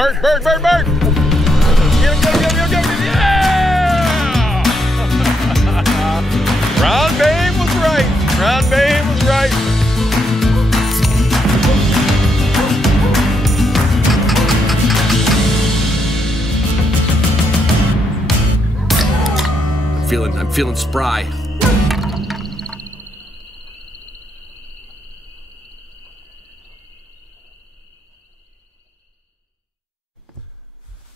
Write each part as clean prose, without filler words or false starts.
Bird, bird, bird, bird. Get him, get him, get him, get him, get him. Yeah! Ron Babe was right. Ron Babe was right. I'm feeling spry.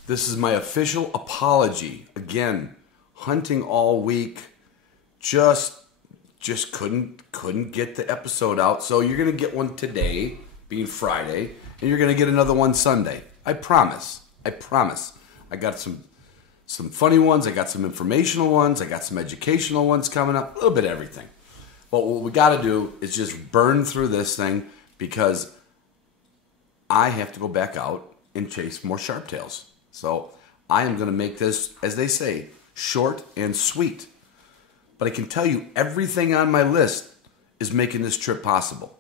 This is my official apology. Again, hunting all week, just couldn't get the episode out. So you're gonna get one today, being Friday, and you're gonna get another one Sunday. I promise. I got some funny ones, I got some informational ones, I got some educational ones coming up, a little bit of everything. But what we got to do is just burn through this thing because I have to go back out and chase more sharptails. So I am going to make this, as they say, short and sweet. But I can tell you everything on my list is making this trip possible.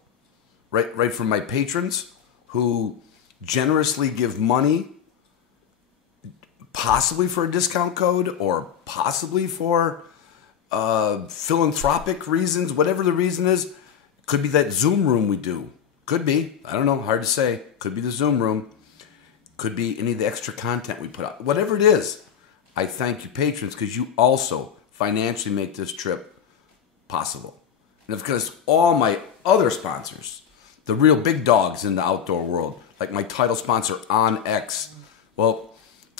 Right from my patrons who generously give money, possibly for a discount code or possibly for philanthropic reasons, whatever the reason is. Could be that Zoom room we do. Could be. I don't know. Hard to say. Could be the Zoom room. Could be any of the extra content we put out. Whatever it is, I thank you patrons because you also financially make this trip possible. And of course, all my other sponsors, the real big dogs in the outdoor world, like my title sponsor, OnX. Well,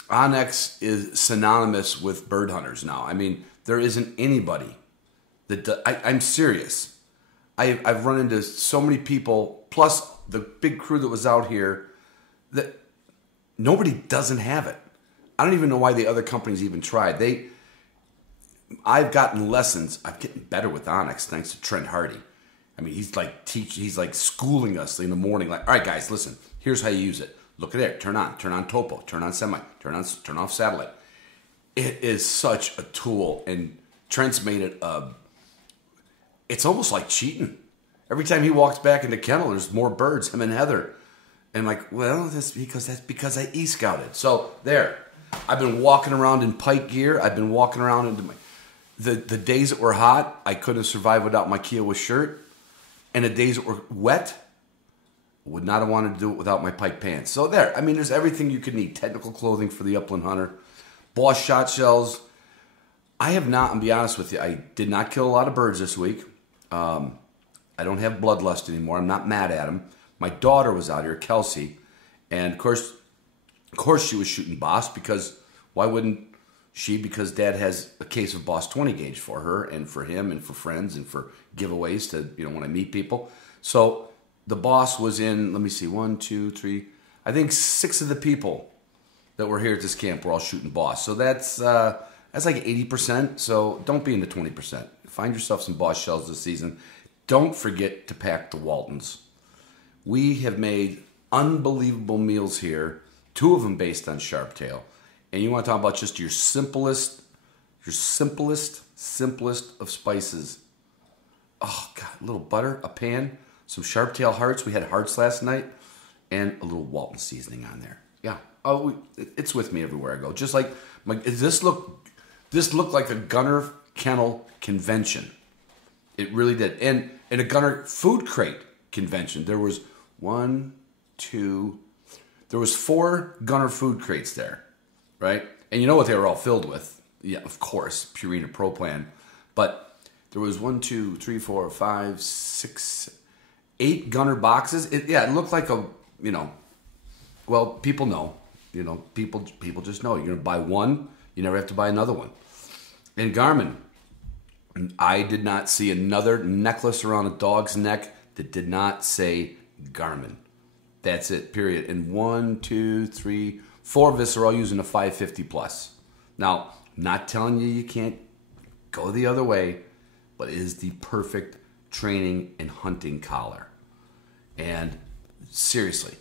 OnX is synonymous with bird hunters now. I mean, there isn't anybody that I'm serious. I've run into so many people, plus the big crew that was out here, that nobody doesn't have it. I don't even know why the other companies even tried. I've gotten lessons. I'm getting better with OnX thanks to Trent Hardy. I mean, he's like schooling us in the morning. Like, all right, guys, listen. Here's how you use it. Look at it. Turn on topo, turn on semi, turn off satellite. It is such a tool, and Trent's made it it's almost like cheating. Every time he walks back in the kennel, there's more birds, him and Heather. And I'm like, well, that's because I e-scouted. So there. I've been walking around in pike gear. I've been walking around into the days that were hot, I couldn't survive without my Kiowa shirt. And the days that were wet, would not have wanted to do it without my pike pants. So there, I mean, there's everything you could need. Technical clothing for the upland hunter. Boss shot shells. I have not, I'll be honest with you, I did not kill a lot of birds this week. I don't have bloodlust anymore. I'm not mad at them. My daughter was out here, Kelsey, and of course she was shooting Boss because why wouldn't she? Because Dad has a case of Boss 20 gauge for her and for him and for friends and for giveaways to, when I meet people. So the Boss was in, let me see, 1, 2, 3, I think 6 of the people that were here at this camp were all shooting Boss. So that's like 80%, so don't be in the 20%. Find yourself some Boss shells this season. Don't forget to pack the Waltons. We have made unbelievable meals here, 2 of them based on sharptail. And you want to talk about just your simplest of spices. Oh, God, a little butter, a pan, some sharptail hearts. We had hearts last night, and a little Walton seasoning on there. Yeah. Oh, it's with me everywhere I go. Just like, this looked like a gunner kennel convention. It really did. And a gunner food crate convention. There was 4 gunner food crates there, right? And you know what they were all filled with? Yeah, of course, Purina Pro Plan. But there was 1, 2, 3, 4, 5, 6, 8 gunner boxes. It looked like well, people know. People just know. You're going to buy one, you never have to buy another one. And Garmin, I did not see another necklace around a dog's neck that did not say Garmin. That's it, period. And 1, 2, 3, 4 of us are all using a 550 plus. Now, not telling you can't go the other way, but it is the perfect training and hunting collar. And seriously,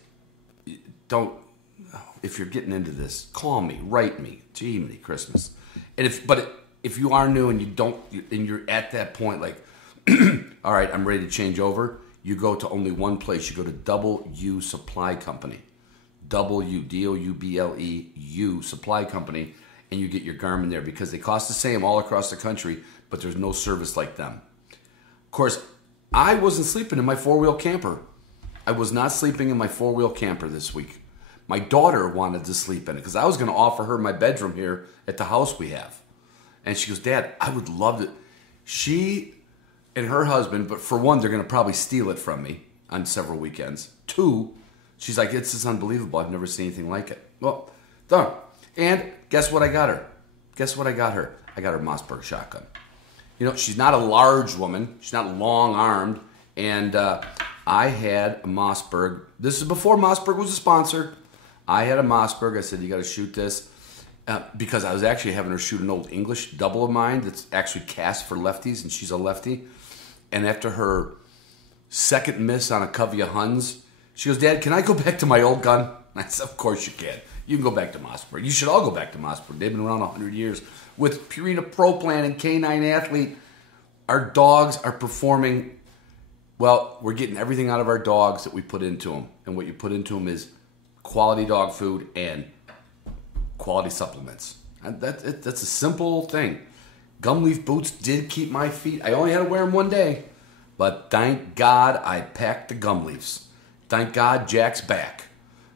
if you're getting into this, call me, write me, Jiminy Christmas. And if you are new and you're at that point, like, all right, I'm ready to change over, you go to only one place. You go to Double U Supply Company. Double supply company, and you get your Garmin there because they cost the same all across the country, but there's no service like them. Of course, I wasn't sleeping in my four-wheel camper. I was not sleeping in my four-wheel camper this week. My daughter wanted to sleep in it because I was going to offer her my bedroom here at the house we have. And she goes, Dad, I would love it. She and her husband, but for one, they're going to probably steal it from me on several weekends. Two, she's like, it's just unbelievable. I've never seen anything like it. Well, done. And guess what I got her? Guess what I got her? I got her Mossberg shotgun. You know, she's not a large woman. She's not long-armed. And I had a Mossberg. This is before Mossberg was a sponsor. I had a Mossberg. I said, you got to shoot this. Because I was actually having her shoot an old English double of mine that's actually cast for lefties, and she's a lefty. And after her second miss on a covey of Huns, she goes, Dad, can I go back to my old gun? I said, of course you can. You can go back to Mossberg. You should all go back to Mossberg. They've been around 100 years. With Purina Pro Plan and K9 Athlete, our dogs are performing, well, we're getting everything out of our dogs that we put into them. And what you put into them is quality dog food and quality supplements. And that's a simple thing. Gum leaf boots did keep my feet. I only had to wear them one day, but thank God I packed the gum leafs. Thank God Jack's back.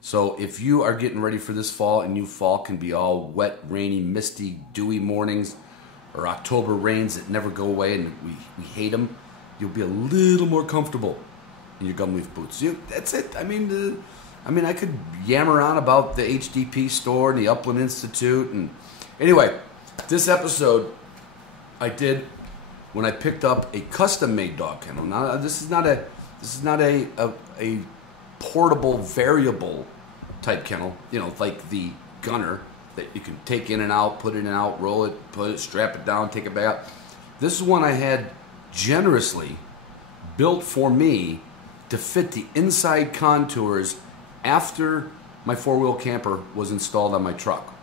So if you are getting ready for this fall, and fall can be all wet, rainy, misty, dewy mornings, or October rains that never go away and we hate them, you'll be a little more comfortable in your gum leaf boots. That's it. I mean, I could yammer on about the HDP store and the Upland Institute. And anyway, this episode I did when I picked up a custom-made dog kennel. Now, this is not a portable, variable type kennel. You know, like the Gunner that you can take in and out, put it in and out, roll it, put it, strap it down, take it back out. This is one I had generously built for me to fit the inside contours after my four-wheel camper was installed on my truck.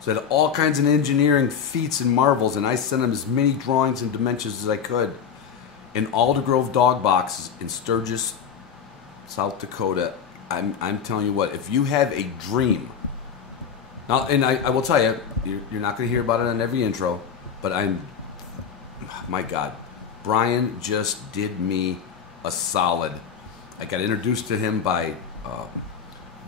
So I had all kinds of engineering feats and marvels, and I sent them as many drawings and dimensions as I could in Alder Grove Dog Boxes in Sturgis, South Dakota. I'm telling you what, if you have a dream, now, and I will tell you, you're not going to hear about it on every intro, but my God, Brian just did me a solid. I got introduced to him by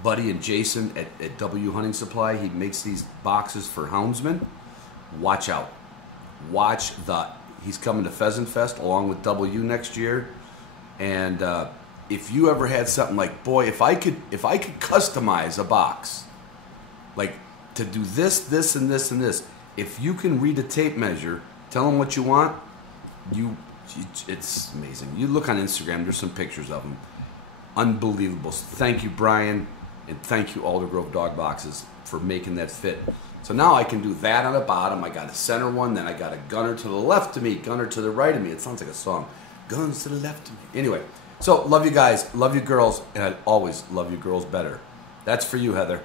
Buddy and Jason at W Hunting Supply. He makes these boxes for houndsmen. Watch out. He's coming to Pheasant Fest along with W next year. And if you ever had something like, boy, if I could customize a box, like to do this, this, and this, and this, if you can read a tape measure, tell them what you want, it's amazing. You look on Instagram, there's some pictures of them. Unbelievable. So thank you, Brian, and thank you, Alder Grove Dog Boxes, for making that fit. So now I can do that on the bottom. I got a center one, then I got a gunner to the left of me, gunner to the right of me. It sounds like a song. Guns to the left of me. Anyway, so love you guys, love you girls, and I'd always love you girls better. That's for you, Heather.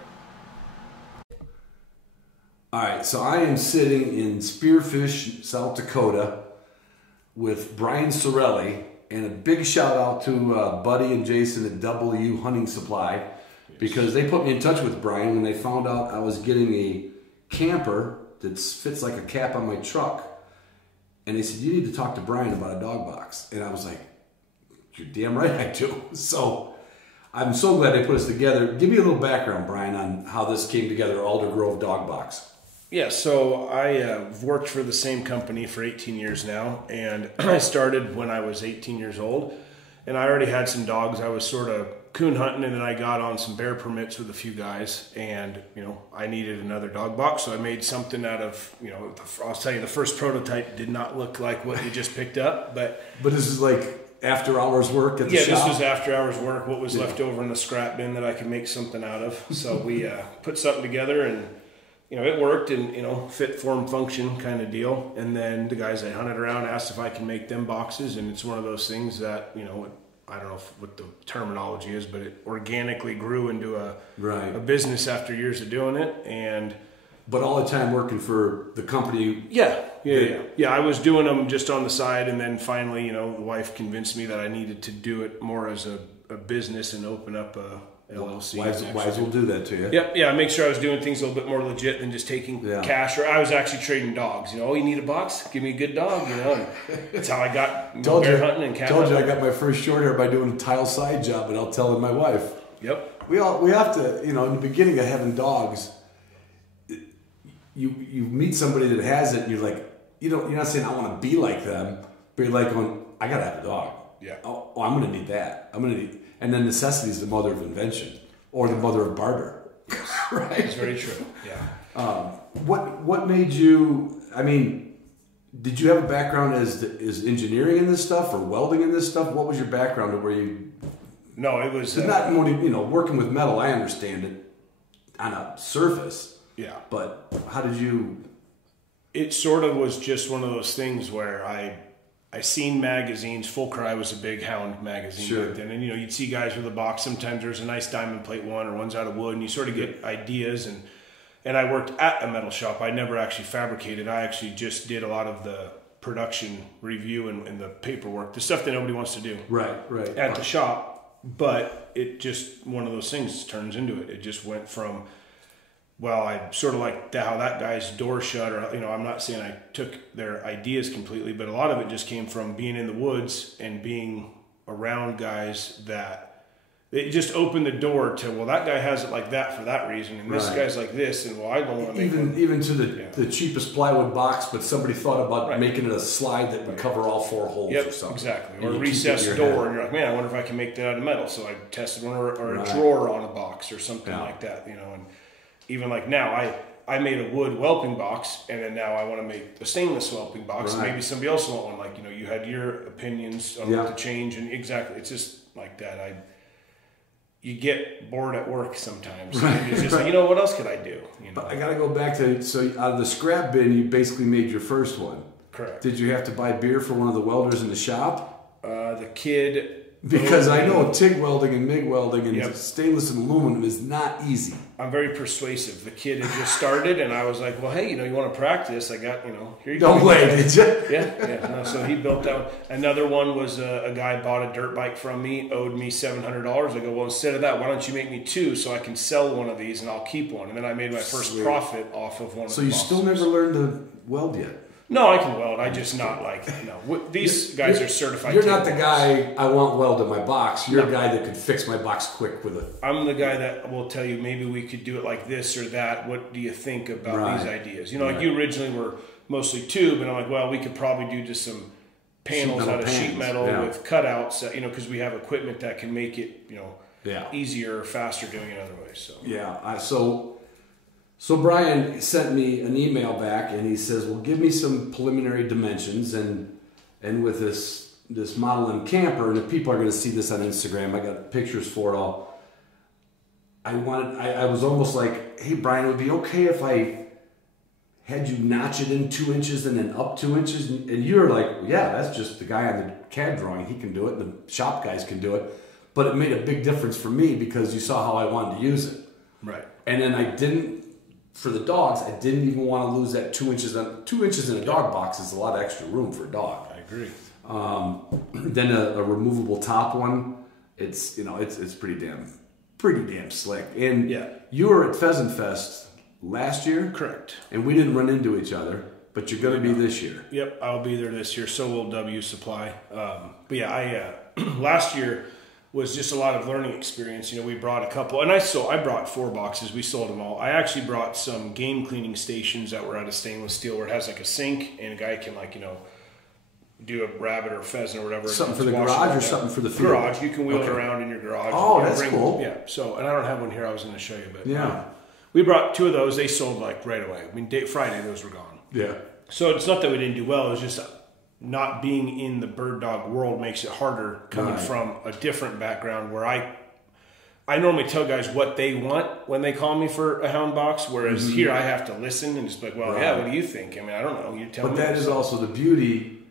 All right, so I am sitting in Spearfish, South Dakota, with Brian Cerelli, and a big shout out to Buddy and Jason at W Hunting Supply, because they put me in touch with Brian when they found out I was getting a camper that fits like a cap on my truck. And they said, you need to talk to Brian about a dog box. And I was like, you're damn right I do. So I'm so glad they put us together. Give me a little background, Brian, on how this came together, Alder Grove Dog Box. Yeah, so I've worked for the same company for 18 years now, and I started when I was 18 years old, and I already had some dogs. I was sort of coon hunting, and then I got on some bear permits with a few guys, and, I needed another dog box, so I made something out of, I'll tell you, the first prototype did not look like what we just picked up, but this is like after hours work at the shop? Yeah, this was after hours work, what was left over in the scrap bin that I could make something out of. So we put something together, and it worked, and fit, form, function kind of deal. And then the guys I hunted around asked if I can make them boxes, and it's one of those things that I don't know what the terminology is, but it organically grew into a business after years of doing it. But all the time working for the company. Yeah. I was doing them just on the side, and then finally, the wife convinced me that I needed to do it more as a business and open up LLC. Wise will do that to you. Yep, yeah. Make sure I was doing things a little bit more legit than just taking cash. Or I was actually trading dogs. You know, you need a box? Give me a good dog. You know, and that's how I got bear hunting and cat hunting. I got my first short hair by doing a tile side job, and I'll tell my wife. Yep. We have to, you know, in the beginning of having dogs, you meet somebody that has it, and you're like, you're not saying I want to be like them, but you're like going, I gotta have a dog. Yeah. Oh, I'm gonna need that. And then necessity is the mother of invention, or the mother of barter. Right. It's very true. Yeah. What made you? I mean, did you have a background as engineering in this stuff or welding in this stuff? What was your background to where you? No, it was not working with metal. I understand it on a surface. Yeah. But how did you? It sort of was just one of those things where I seen magazines. Full Cry was a big hound magazine back then, and you'd see guys with a box. Sometimes there's a nice diamond plate one, or one's out of wood, and you sort of get ideas. And I worked at a metal shop. I never actually fabricated. I actually just did a lot of the production review and the paperwork, the stuff that nobody wants to do. Right. At the shop, but it just one of those things turns into it. It just went from. Well, I sort of like how that guy's door shut, or I'm not saying I took their ideas completely, but a lot of it just came from being in the woods and being around guys that it just opened the door to, well, that guy has it like that for that reason, and this guy's like this, and well, I don't want to even to the cheapest plywood box, but somebody thought about making it a slide that would cover all four holes or something. Exactly, or a recessed door, and you're like, man, I wonder if I can make that out of metal. So I tested one or a drawer on a box or something like that, and. Even like now, I made a wood whelping box, and then now I want to make a stainless whelping box. And maybe somebody else will want one. Like, you had your opinions on what to change, and exactly, it's just like that. You get bored at work sometimes. And it's just like, what else could I do? But I got to go back to, so out of the scrap bin, you basically made your first one. Correct. Did you have to buy beer for one of the welders in the shop? The kid... Because I know TIG welding and MIG welding and stainless and aluminum is not easy. I'm very persuasive. The kid had just started, and I was like, well, hey, you want to practice? I got, here you go. No way, did you? Yeah. No, so he built that one. Another one was a guy bought a dirt bike from me, owed me $700. I go, well, instead of that, why don't you make me two so I can sell one of these and I'll keep one? And then I made my first profit off of one of the So you still never learned to weld yet? No, I can weld. I just not like, these guys are certified. You're not the guy, I want weld in my box. You're a guy that could fix my box quick with it. I'm the guy that will tell you, maybe we could do it like this or that. What do you think about these ideas? Like you originally were mostly tube, and I'm like, well, we could probably do just some panels out of sheet metal with cutouts, because we have equipment that can make it, easier or faster doing it other ways. So yeah, So Brian sent me an email back, and he says, well, give me some preliminary dimensions, and with this Model M camper, and if people are going to see this on Instagram, I got pictures for it all. I was almost like, hey, Brian, it would be okay if I had you notch it in 2 inches and then up 2 inches, and you're like, yeah, that's just the guy on the CAD drawing, he can do it, the shop guys can do it, but it made a big difference for me because you saw how I wanted to use it. Right. And then for the dogs, I didn't even want to lose that 2 inches. 2 inches in a dog box is a lot of extra room for a dog. I agree. Then a removable top one, it's pretty damn slick. And you were at Pheasant Fest last year, correct? And we didn't run into each other, but you're going to be this year. Yep, I'll be there this year. So will W Supply. But yeah, I last year was just a lot of learning experience. We brought a couple, and I brought 4 boxes. We sold them all. I actually brought some game cleaning stations that were out of stainless steel, where it has like a sink, and a guy can do a rabbit or pheasant or whatever. Something for the garage or something for the field? Garage. You can wheel it around in your garage. Oh, that's cool. Yeah. So, and I don't have one here. I was going to show you, but we brought 2 of those. They sold right away. I mean, Friday those were gone. Yeah. So it's not that we didn't do well. It was just not being in the bird dog world makes it harder coming from a different background where I normally tell guys what they want when they call me for a hound box, whereas here I have to listen and just be like, well, what do you think? I mean, I don't know. You tell me. But that is also the beauty.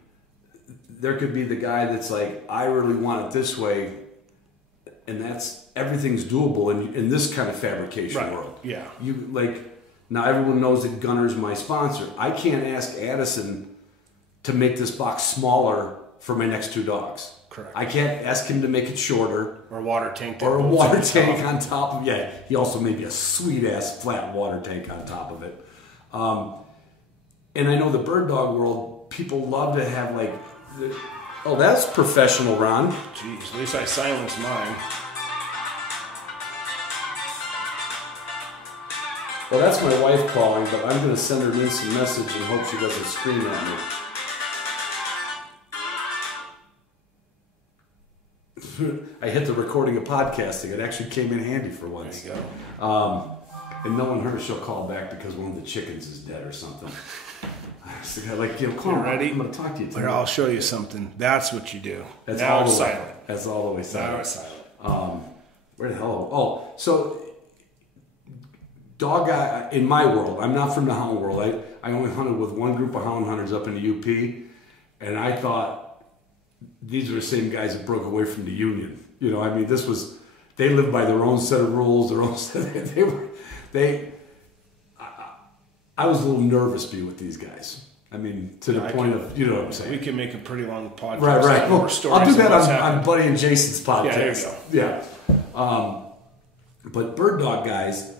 There could be the guy that's like, I really want it this way, and everything's doable in this kind of fabrication world. Yeah. Now everyone knows that Gunner's my sponsor. I can't ask Addison to make this box smaller for my next 2 dogs. Correct. I can't ask him to make it shorter. Or a water tank. Or a water tank on top of it. He also made me a sweet-ass flat water tank on top of it. And I know the bird dog world, people love to have like... Oh, that's professional, Ron. Jeez, at least I silenced mine. Well, that's my wife calling, but I'm going to send her an instant message and hope she doesn't scream at me. I hit the recording of podcasting. It actually came in handy for once. There you go. And no one heard her. She'll call back because one of the chickens is dead or something. Like, call ready? I'm going to talk to you. Here, I'll show you something. That's what you do. That's now all it's the way. silent. That's all the way silent. Now it's silent. Where the hell? Oh, so dog guy in my world. I'm not from the hound world. I only hunted with one group of hound hunters up in the UP, and I thought these are the same guys that broke away from the union. You know, I mean, they lived by their own set of rules, their own set. I was a little nervous being with these guys. I mean, to the point of, you know what I'm saying. We can make a pretty long podcast. Right. Well, I'll do that on Buddy and Jason's podcast. Yeah, there you go. Yeah. But bird dog guys,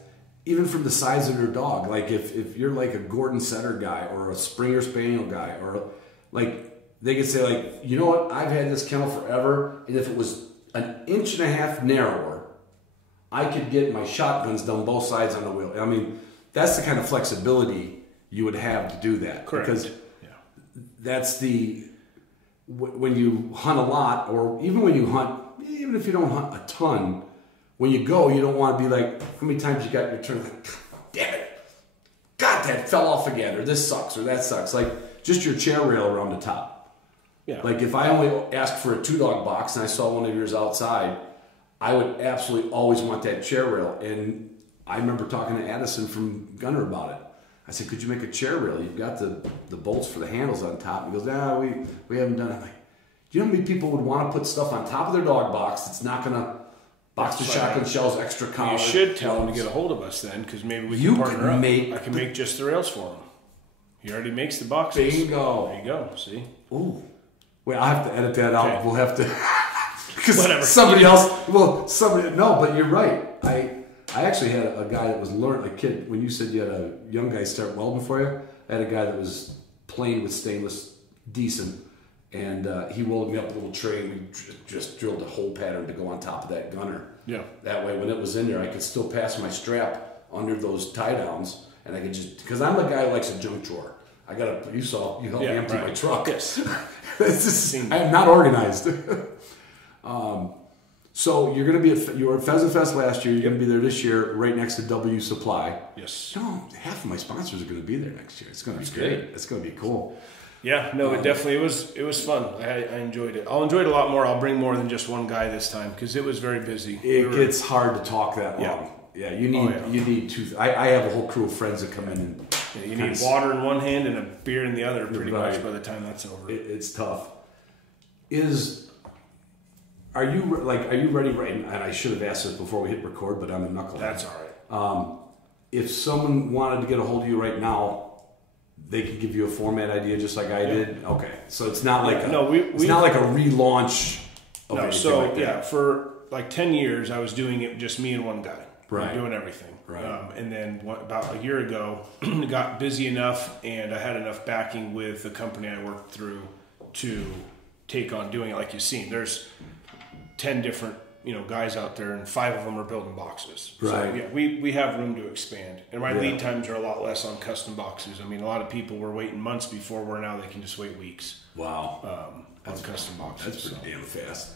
even from the size of their dog, like if you're like a Gordon Setter guy or a Springer Spaniel guy, or like they could say like, you know what, I've had this kennel forever, and if it was an inch and a half narrower, I could get my shotguns down both sides on the wheel. I mean, that's the kind of flexibility you would have to do that. Correct. Because that's when you hunt a lot, or even when you hunt, even if you don't hunt a ton, when you go, you don't want to be like, how many times you got your turn? Like, damn it. God, that fell off again, or this sucks, or that sucks. Like, just your chair rail around the top. Yeah. Like, if I only asked for a 2-dog box and I saw one of yours outside, I would absolutely always want that chair rail. And I remember talking to Addison from Gunner about it. I said, could you make a chair rail? You've got the bolts for the handles on top. He goes, nah, we haven't done it. I'm like, do you know how many people would want to put stuff on top of their dog box that's not going to box the shotgun shells, extra collars? You should tell them to get a hold of us then, because maybe we can partner up. I can make just the rails for him. He already makes the boxes. Bingo. There you go, see? Ooh. Wait, I'll have to edit that out. Okay. We'll have to... Because Whatever. No, but you're right. I actually had a guy that was learning, a kid, when you said you had a young guy start welding for you, I had a guy that was playing with stainless decent, and he welded me up a little tray, and we just drilled a hole pattern to go on top of that gunner. Yeah. That way, when it was in there, I could still pass my strap under those tie downs, and I could just, because I'm a guy who likes a junk drawer. You helped me empty my truck. Yes. I'm not organized. So you're going to be you were at Pheasant Fest last year. You're going to be there this year, right next to W Supply. Yes. No, half of my sponsors are going to be there next year. It's going to be great. It's going to be cool. Yeah, no, it definitely was fun. I enjoyed it. I'll enjoy it a lot more. I'll bring more than just one guy this time because it was very busy. It gets hard to talk that long. Yeah, you need two. I have a whole crew of friends that come in and you need water in one hand and a beer in the other pretty much by the time that's over. It's tough. Are you ready right now? And I should have asked this before we hit record, but I'm a knucklehead. That's all right. If someone wanted to get a hold of you right now, they could give you a format idea just like I did. Okay, so it's not like it's not like a relaunch. Of no, so like that. For like 10 years, I was doing it just me and one guy, doing everything. Right. And then about a year ago, got busy enough, and I had enough backing with the company I worked through to take on doing it like you've seen. There's 10 different guys out there, and 5 of them are building boxes. Right. So yeah, we have room to expand, and my lead times are a lot less on custom boxes. I mean, a lot of people were waiting months before, where now they can just wait weeks. Wow. On custom boxes. That's pretty damn fast.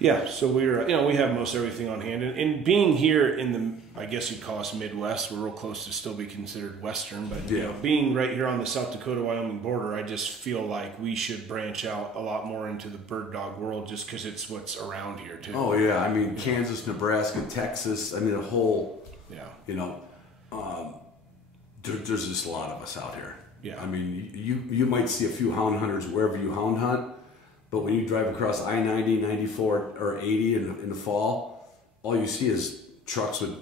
Yeah, so we're we have most everything on hand, and being here in the, I guess you'd call us Midwest, we're real close to still be considered Western, but being right here on the South Dakota-Wyoming border, I just feel like we should branch out a lot more into the bird dog world, just because it's what's around here too. Oh yeah, I mean Kansas, Nebraska, Texas. I mean a whole. There's just a lot of us out here. Yeah. I mean you might see a few hound hunters wherever you hound hunt. But when you drive across I-90, 94, or 80 in the fall, all you see is trucks with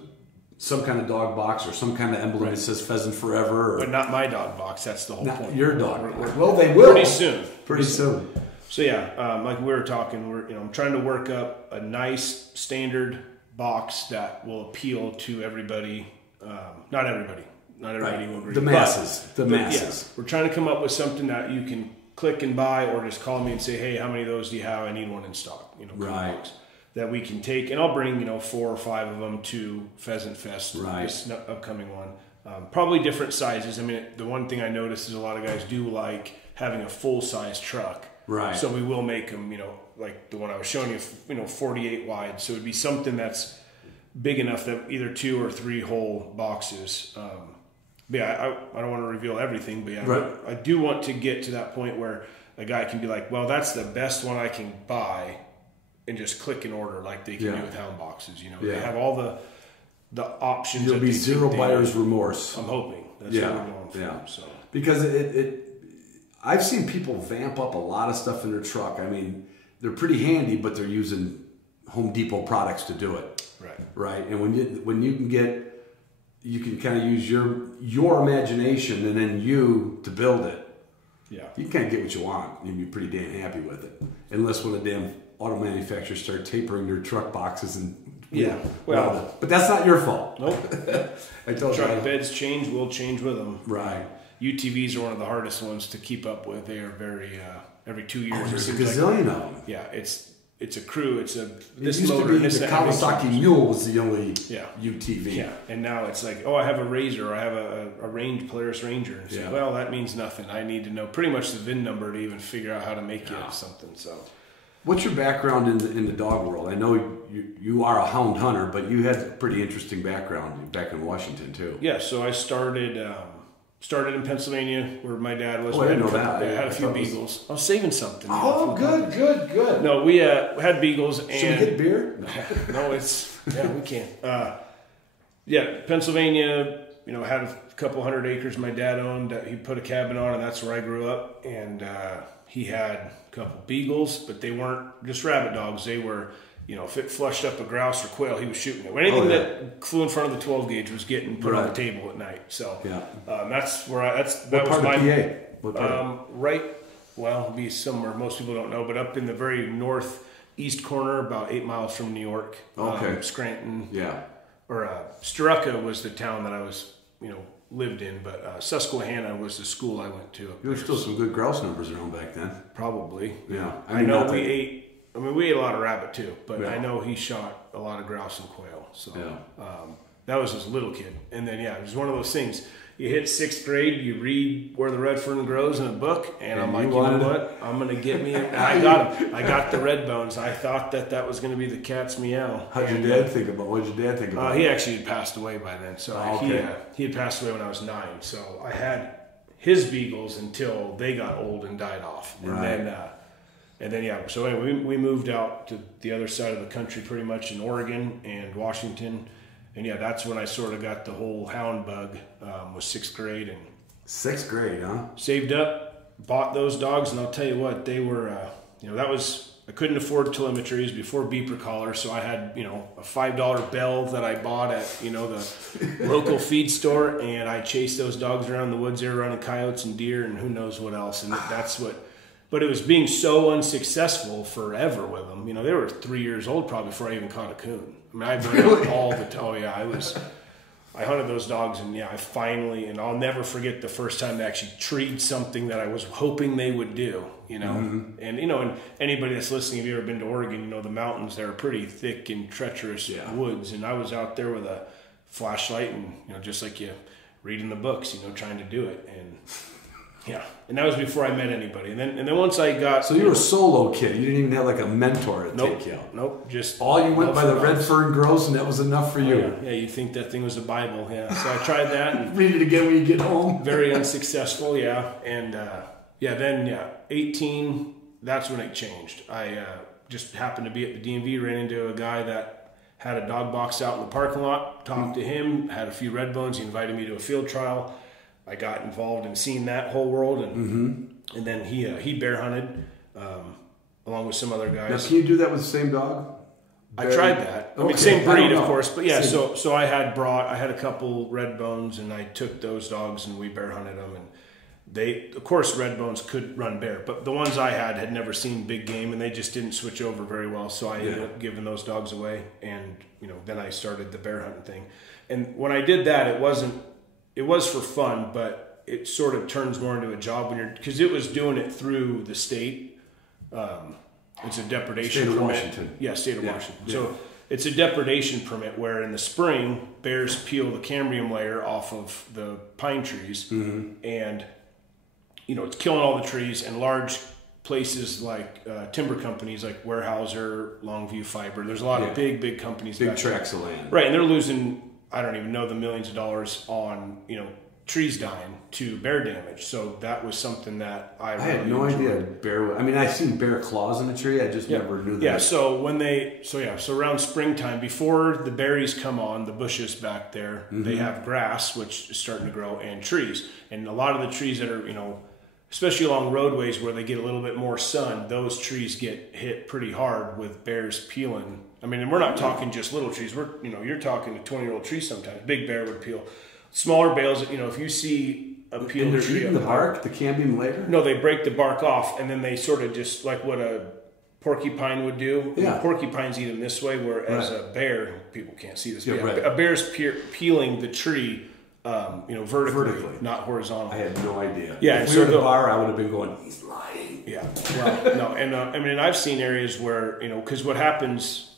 some kind of dog box or some kind of emblem that says Pheasant Forever. But not my dog box. That's the whole point. Your dog. Well, they will. Pretty soon. Pretty soon. So yeah, like we were talking, I'm trying to work up a nice standard box that will appeal to everybody. Not everybody will agree. The masses. Yeah, we're trying to come up with something that you can click and buy, or just call me and say, hey, how many of those do you have? I need one in stock. Box that we can take, and I'll bring 4 or 5 of them to Pheasant Fest, this upcoming one. Probably different sizes. I mean, the one thing I noticed is a lot of guys do like having a full size truck. Right. So we will make them, like the one I was showing you, 48 wide. So it'd be something that's big enough that either 2 or 3 whole boxes. But yeah, I don't want to reveal everything, but yeah, I do want to get to that point where a guy can be like, well, that's the best one I can buy, and just click and order like they can do with hound boxes. They have all the options. There'll be zero buyer's remorse. I'm hoping that's what we're going for. Yeah. So because I've seen people vamp up a lot of stuff in their truck. I mean, they're pretty handy, but they're using Home Depot products to do it. Right. And when you can kind of use your imagination and then you to build it. Yeah. You can kind of get what you want. You'd be pretty damn happy with it, unless when the damn auto manufacturers start tapering their truck boxes and but that's not your fault. Nope. I told you. Truck beds change, we'll change with them. Right. UTVs are one of the hardest ones to keep up with. They are very every 2 years. There's a gazillion of them. Yeah, it's a crew. It used to be the Kawasaki Mule was the only UTV. Yeah, and now it's like, I have a Razor, I have a Range Polaris Ranger. And so, well, that means nothing. I need to know pretty much the VIN number to even figure out how to make it something. So, what's your background in the dog world? I know you are a hound hunter, but you had a pretty interesting background back in Washington too. Yeah, so I started in Pennsylvania, where my dad was. I didn't know that. I had a few beagles. I was saving something. Oh, good. No, we had beagles. And should we get beer? No, we can't. Pennsylvania. Had a couple 100 acres my dad owned. He put a cabin on, and that's where I grew up. And he had a couple beagles, but they weren't just rabbit dogs. They were. If it flushed up a grouse or quail, he was shooting it. Anything that flew in front of the 12 gauge was getting put on the table at night. So that's where that was my PA. What part? Right. Well, it'd be somewhere most people don't know, but up in the very northeast corner, about 8 miles from New York. Okay. Scranton. Yeah. Or Storuca was the town that I was, lived in, but Susquehanna was the school I went to. There were still some good grouse numbers around back then. Probably. Yeah. I know we ate. We ate a lot of rabbit too, but I know he shot a lot of grouse and quail. So that was as a little kid. And then, it was one of those things. You hit 6th grade, you read Where the Red Fern Grows in a book, and I'm like, you know what? I'm going to get me. I got him. I got the red bones. I thought that was going to be the cat's meow. What did your dad think about? He actually had passed away by then. So he had passed away when I was 9. So I had his beagles until they got old and died off. And then, so anyway, we moved out to the other side of the country, pretty much in Oregon and Washington. And that's when I sort of got the whole hound bug, was 6th grade. And 6th grade, huh? Saved up, bought those dogs, and I'll tell you what, they were, I couldn't afford telemetries before beeper collar, so I had, a $5 bell that I bought at, the local feed store, and I chased those dogs around the woods. They were running coyotes and deer and who knows what else, and that's what... But it was being so unsuccessful forever with them. They were 3 years old probably before I even caught a coon. I went out all the time. Oh yeah, I hunted those dogs, and I finally, and I'll never forget the first time they actually treed something that I was hoping they would do. And and anybody that's listening, if you've ever been to Oregon, the mountains, they're pretty thick and treacherous woods, and I was out there with a flashlight, and just like you read in the books, trying to do it, and. Yeah, and that was before I met anybody. And then once I got... So you were a solo kid. You didn't even have like a mentor to take you out. Nope, just... All you went by the red fern grows, and that was enough for you. Yeah, you think that thing was a Bible, So I tried that. And read it again when you get home. Very unsuccessful, And, 18, that's when it changed. I just happened to be at the DMV, ran into a guy that had a dog box out in the parking lot, talked to him, had a few red bones. He invited me to a field trial. I got involved in seeing that whole world, and then he bear hunted along with some other guys. Now, can you do that with the same dog? I tried that. I mean, same breed, of course, but so I had a couple red bones, and I took those dogs and we bear hunted them, and of course, red bones could run bear, but the ones I had never seen big game, and they just didn't switch over very well. So I ended up giving those dogs away, and then I started the bear hunting thing. And when I did that, it was for fun, but it sort of turns more into a job because it was doing it through the state. It's a depredation permit. Washington. Yeah, state of Washington. Yeah. So it's a depredation permit where in the spring bears peel the cambium layer off of the pine trees, and it's killing all the trees. And large places like timber companies like Weyerhaeuser, Longview Fiber. There's a lot of big companies. Big tracts of land. Right, and they're losing, I don't even know, the millions of dollars on trees dying to bear damage. So that was something that I really had no idea bear. I mean, I've seen bear claws in a tree. I just never knew that. Yeah. So so around springtime, before the berries come on, the bushes back there, they have grass, which is starting to grow, and trees. And a lot of the trees that are, especially along roadways where they get a little bit more sun, those trees get hit pretty hard with bears peeling. I mean, and we're not talking just little trees. You're talking a 20-year-old tree sometimes. Big bear would peel. Smaller bales, if you see a peeled tree, eating the bark, the cambium layer. No, they break the bark off, and then they sort of just like what a porcupine would do. Yeah. Porcupines eat them this way, whereas a bear, people can't see this. Yeah, right. A bear's peeling the tree, vertically, not horizontally. I had no idea. Yeah, if we were at the bar, I would have been going, he's lying. Yeah. Well, no, and I've seen areas where because what happens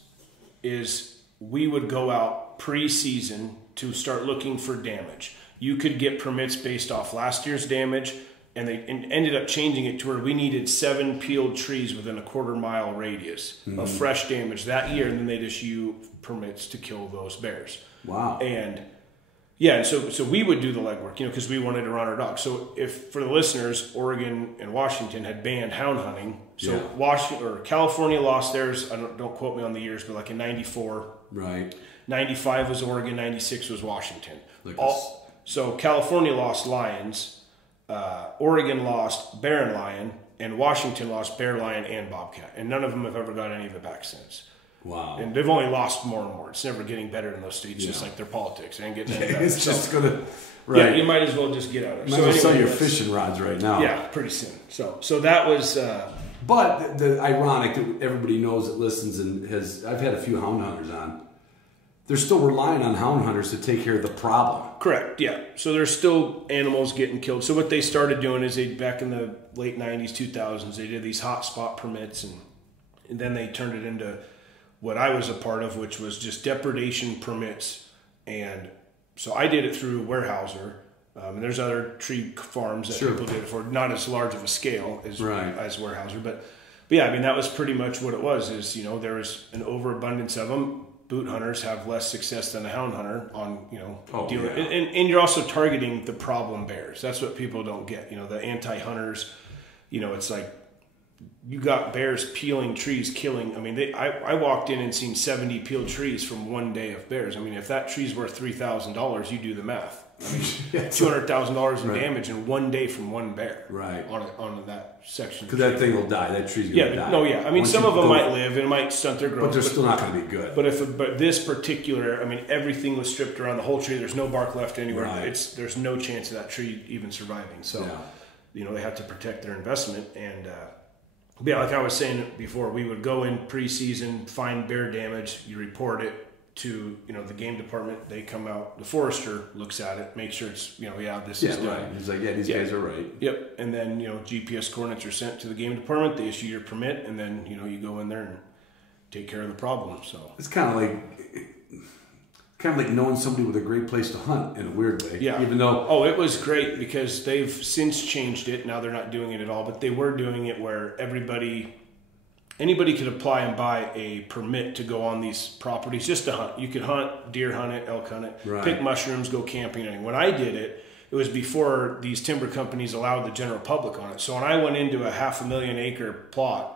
is we would go out pre-season to start looking for damage. You could get permits based off last year's damage, and they ended up changing it to where we needed 7 peeled trees within a 1/4 mile radius of fresh damage that year, and then they'd issue permits to kill those bears. Wow. And so we would do the legwork, because we wanted to run our dogs. So if, for the listeners, Oregon and Washington had banned hound hunting. So Washington or California lost theirs. Don't quote me on the years, but like in '94. Right. 95 was Oregon, 96 was Washington. So California lost lions, Oregon lost bear and lion, and Washington lost bear, lion, and bobcat. And none of them have ever got any of it back since. Wow. And they've only lost more and more. It's never getting better in those states, just like their politics. They ain't getting any better. It's just going to... Right. Yeah, you might as well just get out of it. Might as well sell your fishing rods right now. Yeah, pretty soon. So that was... but the ironic that everybody knows that listens and I've had a few hound hunters on. They're still relying on hound hunters to take care of the problem. Correct, yeah. So there's still animals getting killed. So what they started doing is back in the late 90s, 2000s, they did these hot spot permits, and then they turned it into what I was a part of, which was just depredation permits. And so I did it through Weyerhaeuser. And there's other tree farms that people did it for, not as large of a scale as Weyerhaeuser. But yeah, I mean, that was pretty much what it was, is, there was an overabundance of them. Boot hunters have less success than a hound hunter on, dealing. And you're also targeting the problem bears. That's what people don't get. The anti-hunters, it's like you got bears peeling trees, killing. I mean, I walked in and seen 70 peeled trees from one day of bears. I mean, if that tree's worth $3,000, you do the math. I mean, $200,000 in damage in one day from one bear. Right. On that section. Because that thing will die. That tree's going to die. No, yeah. I mean, some of them might live and it might stunt their growth. But they're still not going to be good. But this particular, I mean, everything was stripped around the whole tree. There's no bark left anywhere. Right. There's no chance of that tree even surviving. So, they have to protect their investment. And, like I was saying before, we would go in pre-season, find bear damage, you report it to, the game department. They come out, the forester looks at it, make sure it's, this is done. Right. He's like, these guys are right. Yep. And then, GPS coordinates are sent to the game department. They issue your permit, and then, you go in there and take care of the problem. So it's kind of like knowing somebody with a great place to hunt in a weird way. Yeah. Even though... it was great because they've since changed it. Now they're not doing it at all, but they were doing it where anybody could apply and buy a permit to go on these properties just to hunt. You could hunt, deer hunt it, elk hunt it, pick mushrooms, go camping. And when I did it, it was before these timber companies allowed the general public on it. So when I went into a 500,000 acre plot,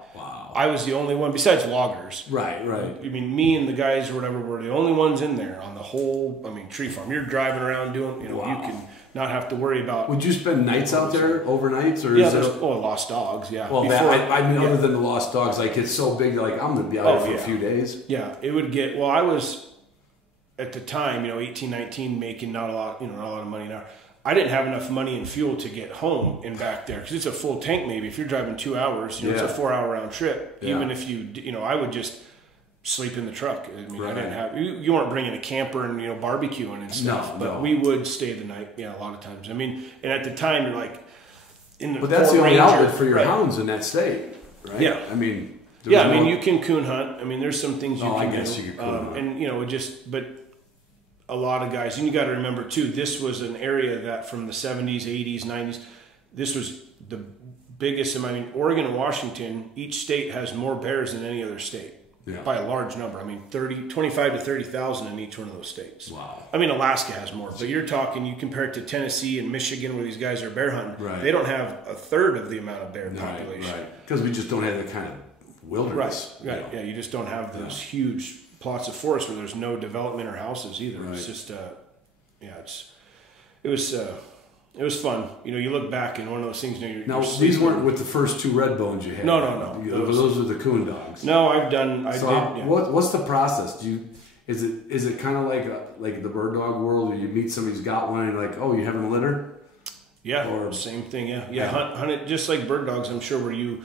I was the only one, besides loggers. Right. I mean, me and the guys or whatever were the only ones in there on the whole, tree farm. You're driving around doing, you can not have to worry about... Would you spend nights out there, overnights? Or lost dogs, yeah. Well, other than the lost dogs, like, it's so big, like, I'm going to be out there for a few days. Yeah, it would get... Well, I was, at the time, 18, 19, making not a lot of money now. I didn't have enough money and fuel to get home and back there because it's a full tank. Maybe if you're driving 2 hours, it's a 4-hour round trip. Yeah. Even if I would just sleep in the truck. I mean, I didn't have you weren't bringing a camper and barbecuing and stuff, but we would stay the night. Yeah, a lot of times. I mean, and at the time you're like in the. But that's the only outlet for your hounds in that state, right? Yeah, I mean. You can coon hunt. I mean, there's some things you can do. You can coon hunt. And but a lot of guys, and you got to remember too, this was an area that from the 70s, 80s, 90s, this was the biggest. I mean, Oregon and Washington, each state has more bears than any other state by a large number. I mean, 25 to 30,000 in each one of those states. Wow. I mean, Alaska has more, but you're talking, you compare it to Tennessee and Michigan where these guys are bear hunting. Right. They don't have a third of the amount of bear population. Right. Because we just don't have that kind of wilderness. Right. Yeah, you just don't have those huge plots of forest where there's no development or houses either. Right. It's just it was fun. You look back and one of those things. Now these weren't with the first 2 red bones you had. No. Those are the coon dogs. No, I did. What's the process? Is it kind of like the bird dog world where you meet somebody who's got one and you're like, oh, you having a litter? Yeah, or same thing. Yeah. Hunt it just like bird dogs. I'm sure where you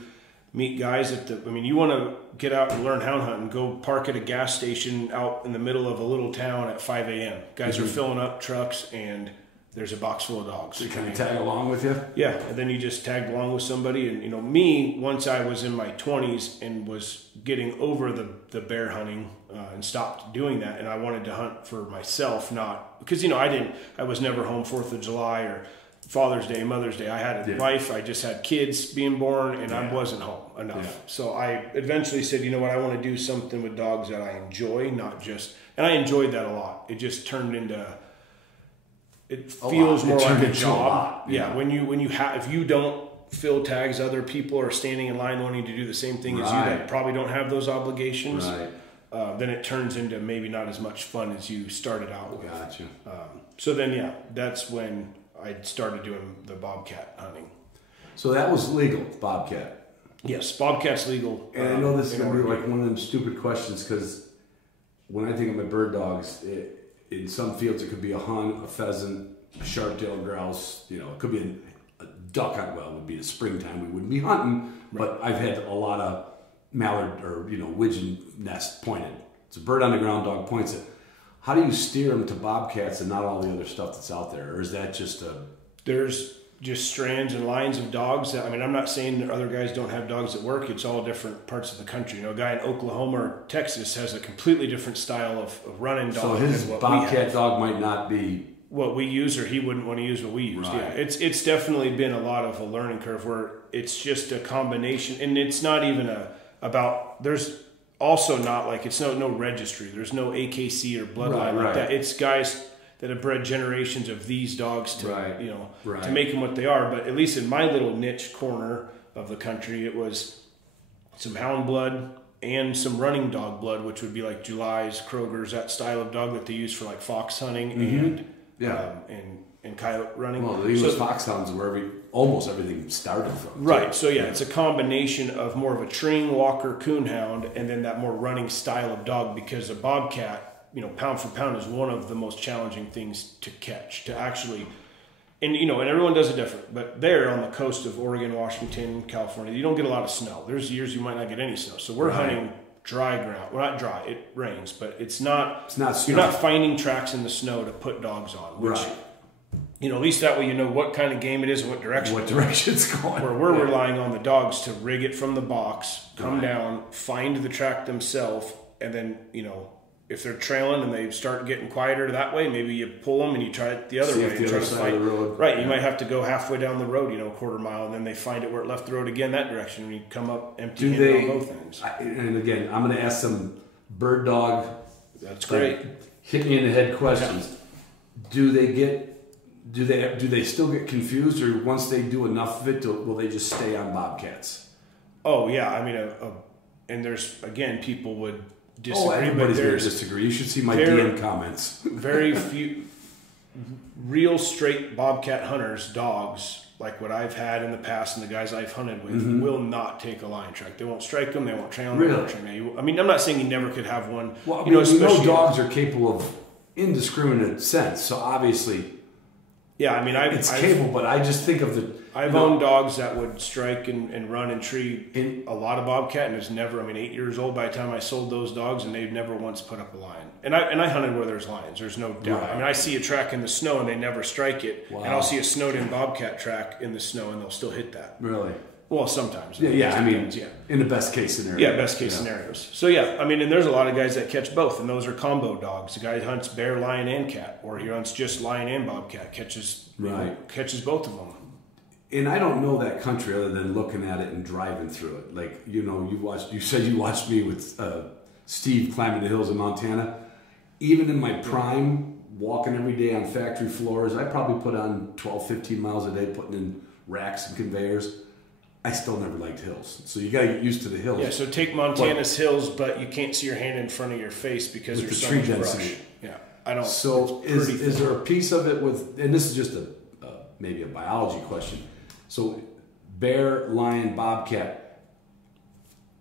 meet guys you want to get out and learn hound hunting, go park at a gas station out in the middle of a little town at 5 a.m. Guys are filling up trucks and there's a box full of dogs. So you kind of tag along with you? Yeah, and then you just tagged along with somebody. And, me, once I was in my 20s and was getting over the bear hunting and stopped doing that, and I wanted to hunt for myself, not because, I was never home 4th of July or Father's Day, Mother's Day. I had a wife, I just had kids being born, and I wasn't home enough. Yeah. So I eventually said, I want to do something with dogs that I enjoy, not just, and I enjoyed that a lot. It just turned into, it feels more like a job. Yeah. When you have, if you don't fill tags, other people are standing in line wanting to do the same thing as you that probably don't have those obligations. Right. Then it turns into maybe not as much fun as you started out with. Gotcha. So then, that's when I started doing the bobcat hunting. So that was legal, bobcat? Yes, bobcat's legal. And I know this is going to be like one of them stupid questions because when I think of my bird dogs, in some fields it could be a hun, a pheasant, a sharp-tailed grouse. It could be a duck hunt. Well, it would be the springtime. We wouldn't be hunting, but I've had a lot of mallard or widgeon nest pointed. It's a bird on the ground, dog points it. How do you steer them to bobcats and not all the other stuff that's out there? Or is that just There's just strands and lines of dogs. I'm not saying that other guys don't have dogs that work. It's all different parts of the country. A guy in Oklahoma or Texas has a completely different style of running dog. So his bobcat dog might not be what we use, or he wouldn't want to use what we use. Right. Yeah, it's definitely been a lot of a learning curve where it's just a combination, and it's not even there's also not like it's no registry. There's no AKC or bloodline like that. It's guys that have bred generations of these dogs to to make them what they are. But at least in my little niche corner of the country, it was some hound blood and some running dog blood, which would be like July's, Kroger's, that style of dog that they use for like fox hunting and coyote running. Well, they use foxhounds where almost everything started from. Right. So it's a combination of more of a treeing walker coon hound and then that more running style of dog, because a bobcat, pound for pound is one of the most challenging things to catch, to actually, and everyone does it different, but there on the coast of Oregon, Washington, California, you don't get a lot of snow. There's years you might not get any snow. So we're hunting dry ground. Well, not dry, it rains, but it's not snow. You're not finding tracks in the snow to put dogs on, which, at least that way you know what kind of game it is and what direction it's going. Where we're relying on the dogs to rig it from the box, come down, find the track themselves, and then, if they're trailing and they start getting quieter that way, maybe you pull them and you try it the other way. The other side of the road. Right, you might have to go halfway down the road, a quarter mile, and then they find it where it left the road again that direction, and you come up empty-handed on both ends. And again, I'm going to ask some bird dog. That's great. Hit me in the head questions. Do they still get confused, or once they do enough of it, will they just stay on bobcats? Oh yeah, and there's again people would disagree. Everybody's going to disagree. You should see my DM comments. Very few real straight bobcat hunters, dogs like what I've had in the past and the guys I've hunted with will not take a line track. They won't strike them. They won't trail them. Really? They won't train. I'm not saying you never could have one. Well, dogs are capable of indiscriminate sense. So obviously, Yeah, I mean, it's cable, but I just think of the... I've owned dogs that would strike and run and tree a lot of bobcat, and it's never, 8 years old by the time I sold those dogs, and they've never once put up a lion. And I hunted where there's lions, there's no doubt. Right. I see a track in the snow, and they never strike it, Wow. and I'll see a snowed-in bobcat track in the snow, and they'll still hit that. Really? Well, sometimes. Yeah, in the best case scenario. Yeah, best case scenarios. So, and there's a lot of guys that catch both, and those are combo dogs. The guy hunts bear, lion, and cat, or he hunts just lion and bobcat, catches both of them. And I don't know that country other than looking at it and driving through it. Like, you said you watched me with Steve climbing the hills in Montana. Even in my prime, walking every day on factory floors, I probably put on 12, 15 miles a day putting in racks and conveyors. I still never liked hills. So you got to get used to the hills. Yeah, so take Montana's hills, but you can't see your hand in front of your face because there's so much brush. Yeah, I don't. So is there a piece of it with, and this is just maybe a biology question. So bear, lion, bobcat,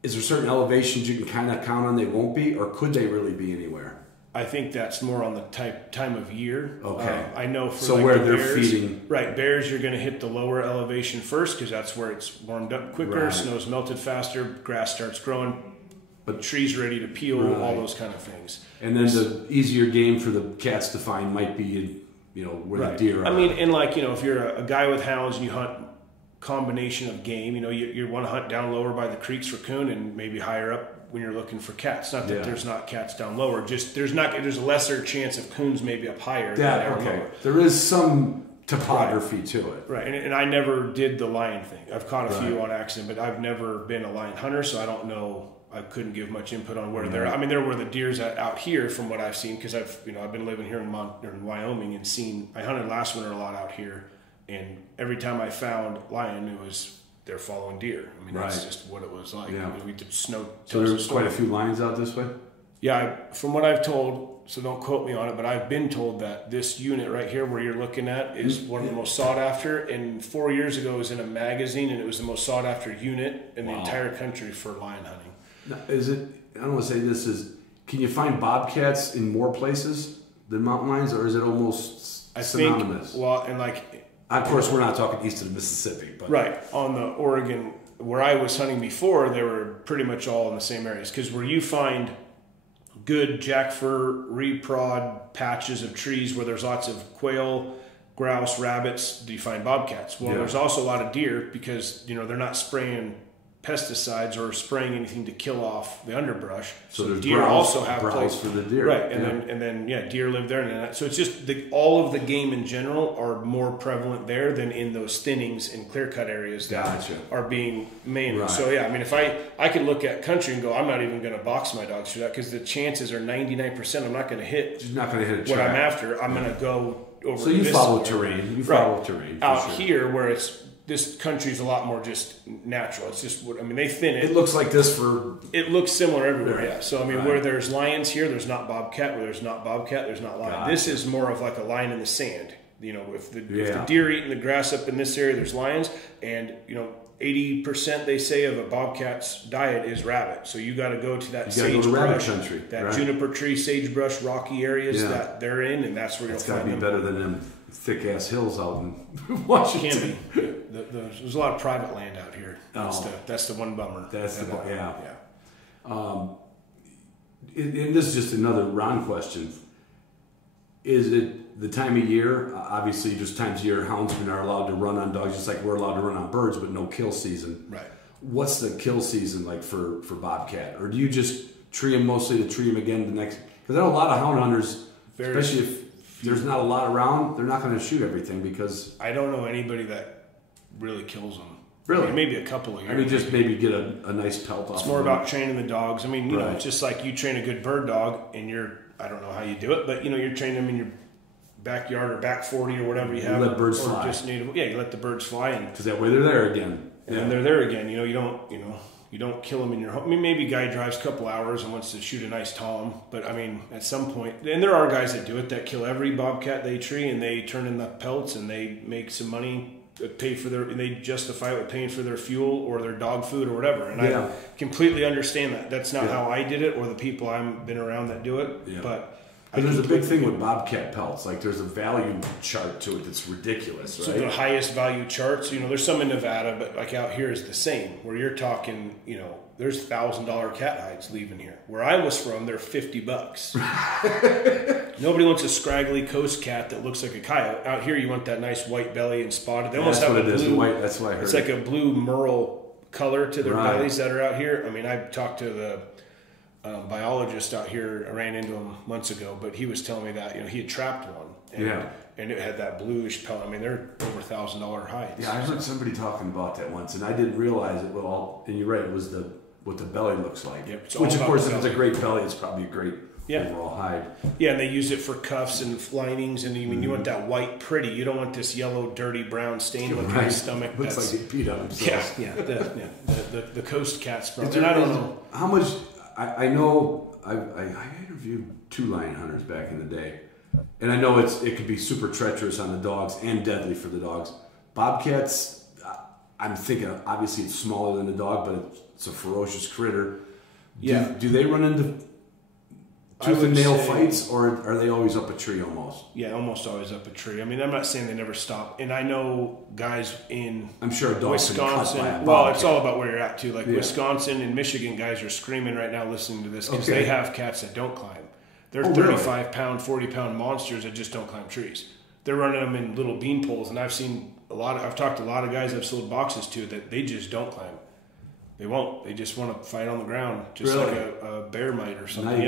is there certain elevations you can kind of count on they won't be, or could they really be anywhere? I think that's more on the time of year. Okay. I know for so where they're bears, feeding. Right, bears you're going to hit the lower elevation first because that's where it's warmed up quicker, Right. snow's melted faster, grass starts growing, but trees ready to peel, Right. all those kind of things. And then the easier game for the cats to find might be, where Right. the deer are. If you're a guy with hounds and you hunt combination of game, you want to hunt down lower by the creeks for coon and maybe higher up when you're looking for cats. Not that there's not cats down lower, just there's a lesser chance of coons maybe up higher than lower. There is some topography to it. Right, and I never did the lion thing. I've caught a few on accident, but I've never been a lion hunter, so I don't know. I couldn't give much input on where they're. There were the deers out here from what I've seen because I've been living here in Wyoming and seen. I hunted last winter a lot out here, and every time I found lion, they're following deer. That's just what it was like. Yeah. We did snow. So there's quite a few lions out this way? Yeah, from what I've told, so don't quote me on it, but I've been told that this unit right here where you're looking at is one of the most sought after. And 4 years ago it was in a magazine, and it was the most sought after unit in the entire country for lion hunting. Now, I don't want to say this is, can you find bobcats in more places than mountain lions, or is it almost synonymous? Of course, we're not talking east of the Mississippi, but right on the Oregon where I was hunting before, they were pretty much all in the same areas. Because where you find good jack fir reprod patches of trees where there's lots of quail, grouse, rabbits, do you find bobcats? Well, there's also a lot of deer because they're not spraying pesticides or spraying anything to kill off the underbrush. So deer also have browse for the deer, right? And then deer live there, and so it's just all of the game in general are more prevalent there than in those thinnings and clear cut areas that are being managed. Right. So if I could look at country and go, I'm not even going to box my dogs for that because the chances are 99% I'm not going to hit. You're not going to hit a what track. I'm after. I'm going to go over. So you follow terrain. You follow terrain out here where it's. This country's a lot more just natural. It's just they thin it. It looks like this for... It looks similar everywhere, yeah. So, where there's lions here, there's not bobcat. Where there's not bobcat, there's not lion. Gotcha. This is more of like a line in the sand. If the deer eating the grass up in this area, there's lions. And, 80% they say of a bobcat's diet is rabbit. So you got to go to that sagebrush, country, that juniper tree, sagebrush, rocky areas that they're in, and that's where you'll find them. It's got to be better than them thick-ass hills out in Washington. Can be. There's a lot of private land out here. That's the one bummer. That's the one, and this is just another Ron question. Is it the time of year? Obviously, there's times of year houndsmen are allowed to run on dogs, just like we're allowed to run on birds, but no kill season. Right. What's the kill season like for bobcat? Or do you just tree them mostly to tree them again the next? Because I know a lot of hound hunters, especially if there's not a lot around, they're not going to shoot everything because... I don't know anybody that really kills them. Really? Maybe a couple of years. just maybe get a nice pelt off. It's more about training the dogs. It's just like you train a good bird dog and I don't know how you do it, but you're training them in your backyard or back 40 or whatever you have. You let birds fly. You let the birds fly. Because that way they're there again. And then they're there again. You don't kill them in your home. Maybe a guy drives a couple hours and wants to shoot a nice tom, but at some point, and there are guys that do it that kill every bobcat they tree and they turn in the pelts and they make some money, and they justify it with paying for their fuel or their dog food or whatever. And I completely understand that. That's not how I did it or the people I've been around that do it. Yeah. But And there's a big thing with bobcat pelts. Like there's a value chart to it that's ridiculous, right? So the highest value charts, there's some in Nevada, but like out here is the same. Where you're talking, there's $1,000 cat hides leaving here. Where I was from, they're $50. Nobody wants a scraggly coast cat that looks like a coyote. Out here, you want that nice white belly and spotted. They almost have a blue. The white, that's what I heard. It's like a blue merle color to their bellies that are out here. I mean, I talked to the biologist out here. I ran into him months ago, but he was telling me that he had trapped one. And it had that bluish pellet. I mean, they're over $1,000 hides. Yeah, I heard somebody talking about that once, and I didn't realize it. And you're right, it was what the belly looks like. Yep, which, of course, if it's a great belly, it's probably a great overall hide. Yeah, and they use it for cuffs and linings, and you want that white pretty. You don't want this yellow, dirty, brown stain looking at your stomach. Looks like they peed on themselves. The coast cats. Probably. I don't know how much. I know I interviewed 2 lion hunters back in the day, and I know it could be super treacherous on the dogs and deadly for the dogs. Bobcats, I'm thinking obviously it's smaller than the dog, but it's a ferocious critter. Do they run into tooth and nail fights, or are they always up a tree almost? Yeah, almost always up a tree. I mean, I'm not saying they never stop. And I know guys in Wisconsin. Well, it's all about where you're at too. Like Wisconsin and Michigan guys are screaming right now listening to this because they have cats that don't climb. They're 35-pound, 40-pound monsters that just don't climb trees. They're running them in little bean poles, and I've talked to a lot of guys I've sold boxes to that they just don't climb. They won't. They just want to fight on the ground, just like a bear might or something.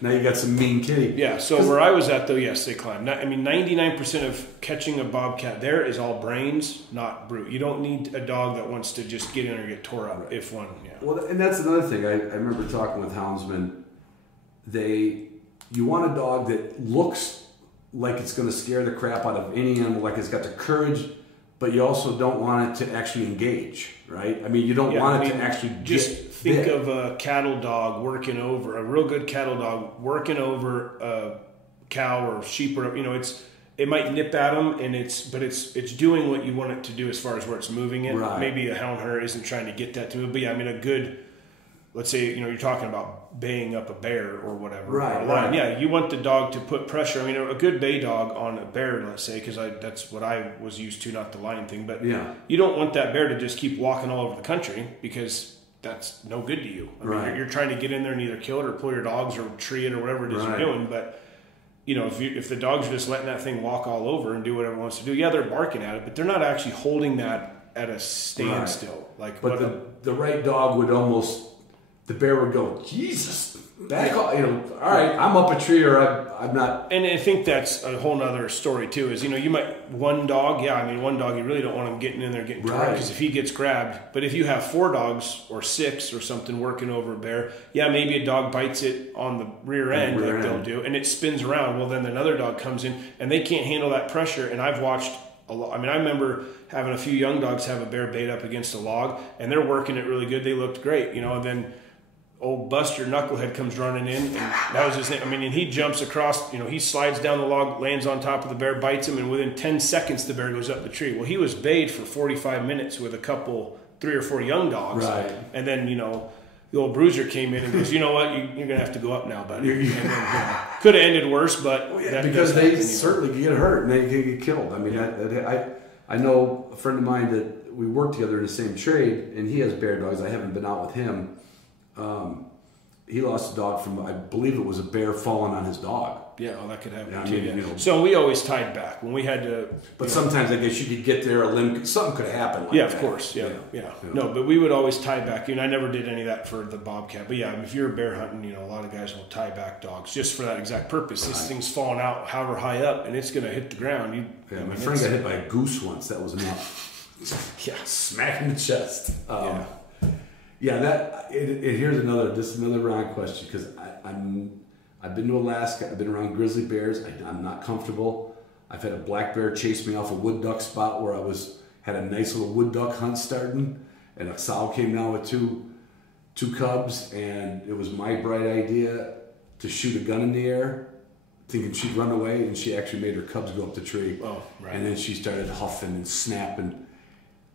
Now you got some mean kitty. Yeah. So where I was at, though, yes, they climb. 99% of catching a bobcat there is all brains, not brute. You don't need a dog that wants to just get in or get tore up. If one, Well, and that's another thing. I remember talking with houndsmen. You want a dog that looks like it's going to scare the crap out of any animal, like it's got the courage, but you also don't want it to actually engage, right? I mean, you don't want it to actually think of a cattle dog a real good cattle dog working over a cow or sheep, or it might nip at them, but it's doing what you want it to do as far as where it's moving it. Right. Maybe a hound hunter isn't trying to get that to move, but a good. Let's say, you're talking about baying up a bear or whatever. Right. Yeah, you want the dog to put pressure. I mean, a good bay dog on a bear, let's say, because that's what I was used to, not the lion thing. But you don't want that bear to just keep walking all over the country because that's no good to you. I mean, you're trying to get in there and either kill it or pull your dogs or tree it or whatever it is you're doing. But, if the dogs are just letting that thing walk all over and do whatever it wants to do, they're barking at it, but they're not actually holding that at a standstill. But the right dog would almost... The bear would go, Jesus, back off. All right, I'm up a tree or I'm not. And I think that's a whole nother story too, is, one dog you really don't want him getting in there getting torn because if he gets grabbed. But if you have 4 dogs or 6 or something working over a bear, maybe a dog bites it on the rear end they'll do, and it spins around. Well, then another dog comes in and they can't handle that pressure. And I've watched a lot. I mean, I remember having a few young dogs have a bear bait up against a log, and they're working it really good. They looked great, and then old Buster Knucklehead comes running in, and that was his name. I mean, and he jumps across, he slides down the log, lands on top of the bear, bites him, and within 10 seconds the bear goes up the tree. Well, he was bayed for 45 minutes with 3 or 4 young dogs. Right. And then, the old bruiser came in and goes, you know what, you're going to have to go up now, buddy. And then, could have ended worse, but... because they certainly get hurt and they can get killed. I mean, I know a friend of mine that we work together in the same trade, and he has bear dogs. I haven't been out with him. He lost a dog from, I believe it was a bear falling on his dog. Yeah, well, that could happen too. So we always tied back when we had to. But sometimes I guess you could get there, something could happen. Of course. Yeah. No, but we would always tie back. I never did any of that for the bobcat. But if you're bear hunting, a lot of guys will tie back dogs just for that exact purpose. This thing's falling out, however high up, and it's going to hit the ground. My friend got hit by a goose once. That was enough. Smack in the chest. Here's another round question, because I've been to Alaska. I've been around grizzly bears. I'm not comfortable. I've had a black bear chase me off a wood duck spot where had a nice little wood duck hunt starting, and a sow came down with two cubs, and it was my bright idea to shoot a gun in the air, thinking she'd run away, and she actually made her cubs go up the tree. Oh, right. And then she started huffing and snapping.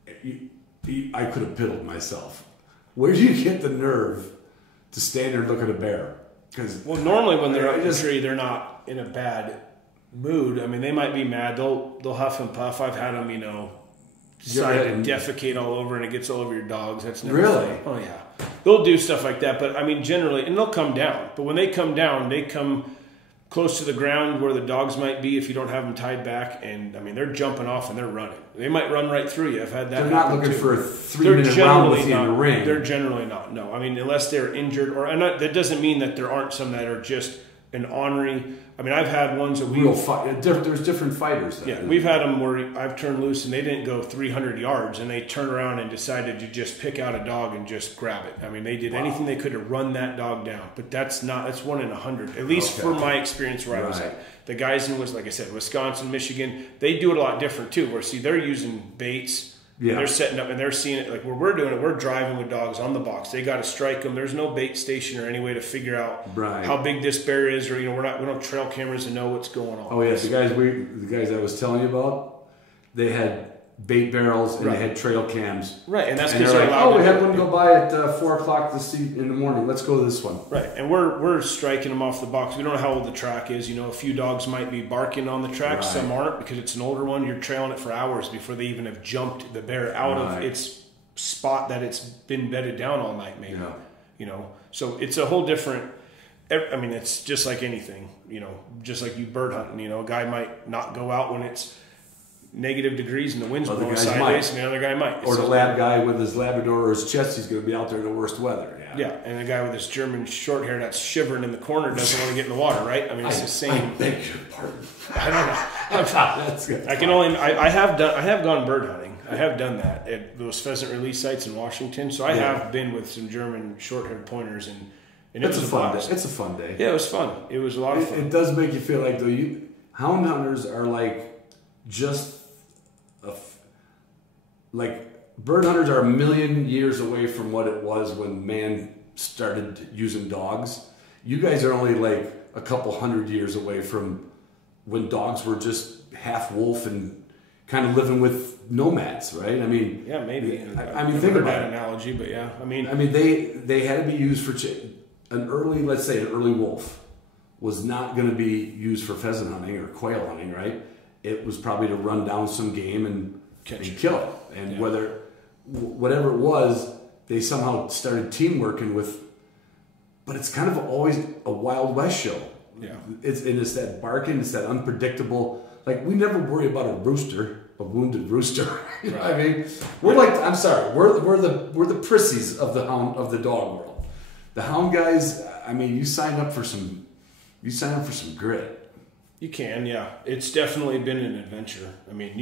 I could have piddled myself. Where do you get the nerve to stand there and look at a bear? Normally when they're up the tree, they're not in a bad mood, I mean, they might be mad. They'll huff and puff. I've had them, decide to defecate all over and it gets all over your dogs. That's never really? Oh yeah, they'll do stuff like that. But I mean, generally, and they'll come down. But when they come down, they come close to the ground where the dogs might be if you don't have them tied back. And I mean, they're jumping off and they're running. They might run right through you. I've had that. They're not looking for a 3-minute round with you in the ring. They're generally not. No, I mean, unless they're injured or that doesn't mean that there aren't some that are just an ornery. I mean, I've had ones that there's different fighters. Yeah, we've had them where I've turned loose and they didn't go 300 yards and they turned around and decided to just pick out a dog and just grab it. I mean, they did anything they could to run that dog down, but that's 1 in 100, at least for my experience where I was at. The guys in, like I said, Wisconsin, Michigan, they do it a lot different too, where they're using baits. Yeah. They're setting up and they're seeing it like where we're doing it. We're driving with dogs on the box. They got to strike them. There's no bait station or any way to figure out how big this bear is, or we don't have trail cameras to know what's going on. Oh yes, the guys I was telling you about, they had bait barrels and they had trail cams. Right, and that's because they're like, allowed. We had one go by at 4 o'clock in the morning. Let's go to this one. Right, and we're striking them off the box. We don't know how old the track is. A few dogs might be barking on the track. Some aren't because it's an older one. You're trailing it for hours before they even have jumped the bear out of its spot that it's been bedded down all night. Maybe, So it's a whole different. I mean, it's just like anything. Just like you bird hunting. A guy might not go out when it's negative degrees and the wind's blowing sideways, and the other guy might. Or the lab guy with his Labrador or his chest, he's going to be out there in the worst weather. Yeah, and the guy with his German short hair that's shivering in the corner doesn't want to get in the water, right? I mean, it's the same. I beg your pardon. I don't know. That's good. I have gone bird hunting. I have done that at those pheasant release sites in Washington. So I have been with some German short-haired pointers, and it was a fun day. It's a fun day. Yeah, it was fun. It was a lot of fun. It does make you feel like hound hunters are bird hunters are a million years away from what it was when man started using dogs. You guys are only like a couple hundred years away from when dogs were just half wolf and kind of living with nomads, right? I mean, yeah, maybe. Think about that analogy, but yeah, I mean, they had to be used for an early wolf was not going to be used for pheasant hunting or quail hunting, right? It was probably to run down some game and kill it. And whatever it was, they somehow started team working with. But it's kind of always a Wild West show. Yeah, it's that barking, it's that unpredictable. Like we never worry about a wounded rooster. You know what I mean? We're the prissies of the dog world. The hound guys. I mean, you sign up for some grit. You can, yeah. It's definitely been an adventure. I mean,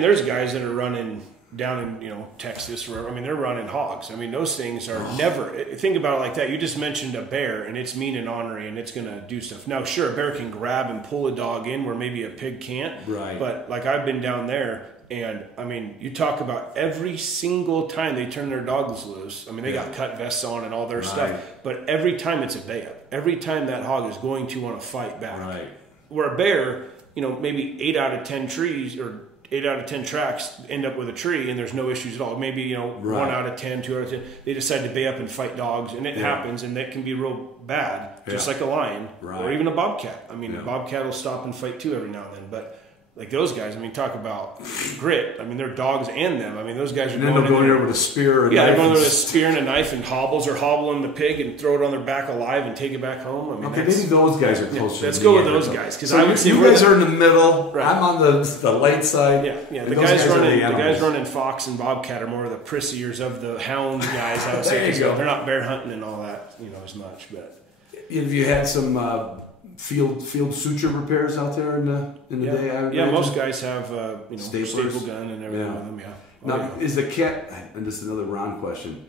there's guys that are running down in, Texas, wherever. I mean, they're running hogs. I mean, those things are never, think about it like that. You just mentioned a bear, and it's mean and ornery, and it's going to do stuff. Now, sure, a bear can grab and pull a dog in where maybe a pig can't. Right. But, like, I've been down there, and, I mean, you talk about every single time they turn their dogs loose. I mean, they got cut vests on and all their stuff. But every time it's a bay-up. Every time that hog is going to want to fight back. Right. Where a bear, maybe 8 out of 10 trees or 8 out of 10 tracks end up with a tree and there's no issues at all. Maybe, 1 out of 10, 2 out of 10, they decide to bay up and fight dogs, and it happens, and that can be real bad, just like a lion or even a bobcat. I mean, a bobcat will stop and fight too every now and then, but like those guys, I mean, talk about grit. I mean, they're dogs and them. I mean, those guys are going there with a spear. They're going there with a spear and a knife and hobbles or hobbling the pig and throw it on their back alive and take it back home. I mean, maybe those guys are closer. Let's go with those guys, because I would say you guys are in the middle. Right. I'm on the light side. Yeah. The guys running fox and bobcat are more of the prissiers of the hound guys. I would say they're not bear hunting and all that, as much. But have you had some field suture repairs out there in the day? Most guys have staple gun and everything with them. Yeah. Now, is the cat? And this is another Ron question.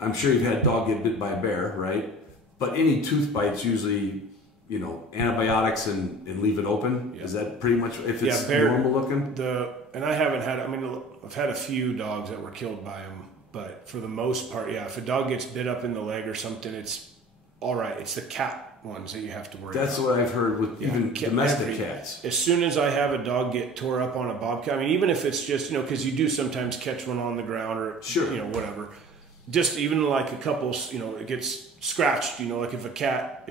I'm sure you've had a dog get bit by a bear, right? But any tooth bites usually, antibiotics and leave it open. Yeah. Is that pretty much if it's normal looking? And I haven't had. I mean, I've had a few dogs that were killed by them, but for the most part, if a dog gets bit up in the leg or something, it's all right. It's the cat ones that you have to worry about. That's what I've heard with even domestic cats. As soon as I have a dog get tore up on a bobcat, I mean, even if it's just, because you do sometimes catch one on the ground or, whatever. just even like a couple, it gets scratched, like if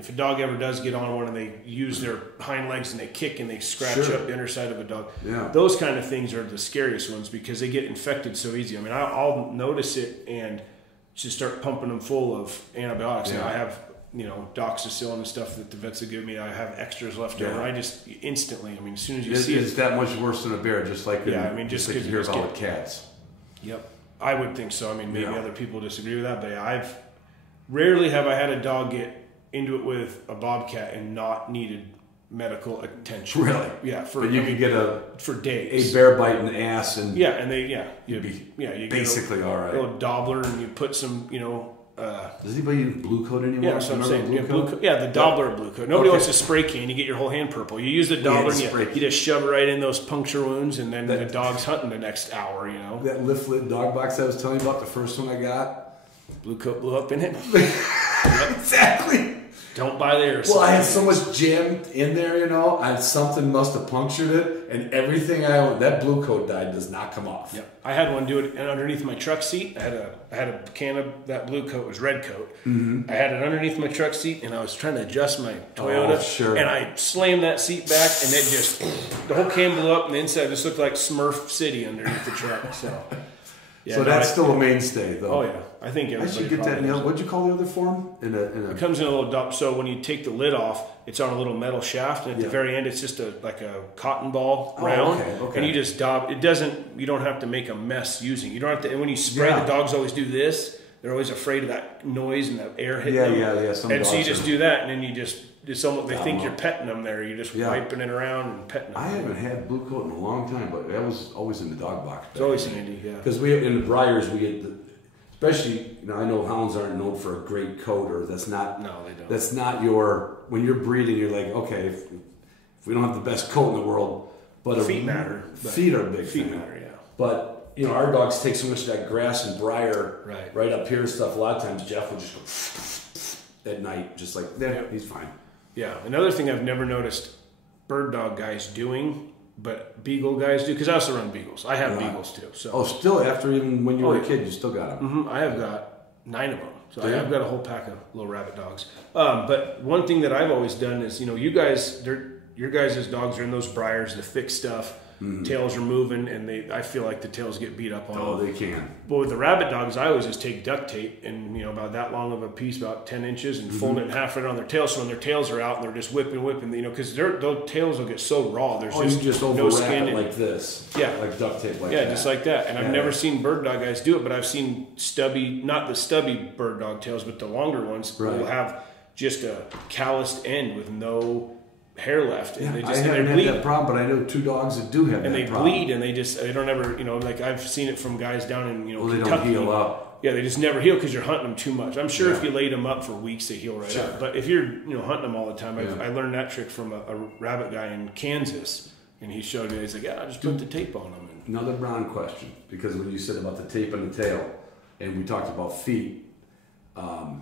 a dog ever does get on one and they use their hind legs and they kick and they scratch up the underside of a dog. Yeah. Those kind of things are the scariest ones because they get infected so easy. I mean, I'll notice it and just start pumping them full of antibiotics. Yeah. I have, doxycycline and stuff that the vets have given me. I have extras left over. I just instantly, I mean, as soon as you see it. It's that much worse than a bear, just like just like you hear about cats. Yep. I would think so. I mean, maybe other people disagree with that, but rarely have I had a dog get into it with a bobcat and not needed medical attention. Really? Yeah. But you could get for days. A bear bite in the ass and you'd be basically all right. A little Doppler and you put some, does anybody use blue coat anymore? Yeah, that's what I'm saying. The Doppler blue coat. Nobody wants to spray can. You get your whole hand purple. You use the Doppler and you just shove it right in those puncture wounds, and then the dog's hunting the next hour. That lift lid dog box I was telling you about, the first one I got, blue coat blew up in it. Exactly. Don't buy theirs. Well, I had so much jam in there, something must have punctured it, and everything I own, that blue coat dye does not come off. Yep. I had one do it underneath my truck seat. I had a can of that blue coat, it was red coat. Mm-hmm. I had it underneath my truck seat, and I was trying to adjust my Toyota, and I slammed that seat back, and it just, the whole can blew up, and the inside just looked like Smurf City underneath the truck. So, that's still a mainstay, though. Oh yeah, I think everybody. I should get that. What'd you call the other form? It comes in a little dump. So when you take the lid off, it's on a little metal shaft, and at the very end, it's just like a cotton ball round, and you just daub. It doesn't. You don't have to make a mess using. You don't have to. And when you spray, the dogs always do this. They're always afraid of that noise and that air hitting them. Yeah. And so you just do that, and then you just. It's almost, they think you're petting them there. You're just wiping it around and petting them. I haven't had blue coat in a long time, but that was always in the dog box. It's always handy, yeah. Because in the Briars, we get especially, I know hounds aren't known for a great coat, or that's not. No, they don't. That's not when you're breeding, you're like, okay, if we don't have the best coat in the world, but feet matter. Feet are a big thing. Feet matter, yeah. But our dogs take so much of that grass and briar right up here and stuff. A lot of times Jeff will just go at night, just like he's fine. Yeah, another thing I've never noticed bird dog guys doing, but beagle guys do, because I also run beagles. I have beagles too. So. Still after even when you were a kid, you still got them? Mm-hmm. I have got 9 of them. So I've got a whole pack of little rabbit dogs. But one thing that I've always done is, you guys, your guys' dogs are in those briars, the thick stuff. Mm-hmm. Tails are moving, and I feel like the tails get beat up on. Oh, they can. But with the rabbit dogs, I always just take duct tape and about that long of a piece, about 10 inches, and fold it in half right on their tails. So when their tails are out, and they're just whipping, because their tails will get so raw. There's just no skin it like this. Yeah, like duct tape, like that. Yeah, just like that. And I've never seen bird dog guys do it, but I've seen not the stubby bird dog tails, but the longer ones will have just a calloused end with no hair left, and I haven't had that problem, but I know 2 dogs that do have that problem. And they bleed, and they don't ever, like I've seen it from guys down in, well, Kentucky. They don't heal up. Yeah, they just never heal because you're hunting them too much. I'm sure if you laid them up for weeks, they heal right up. But if you're, hunting them all the time, I learned that trick from a rabbit guy in Kansas, and he showed me. He's like, I just put the tape on them. Another Brown question, because when you said about the tape on the tail, and we talked about feet, a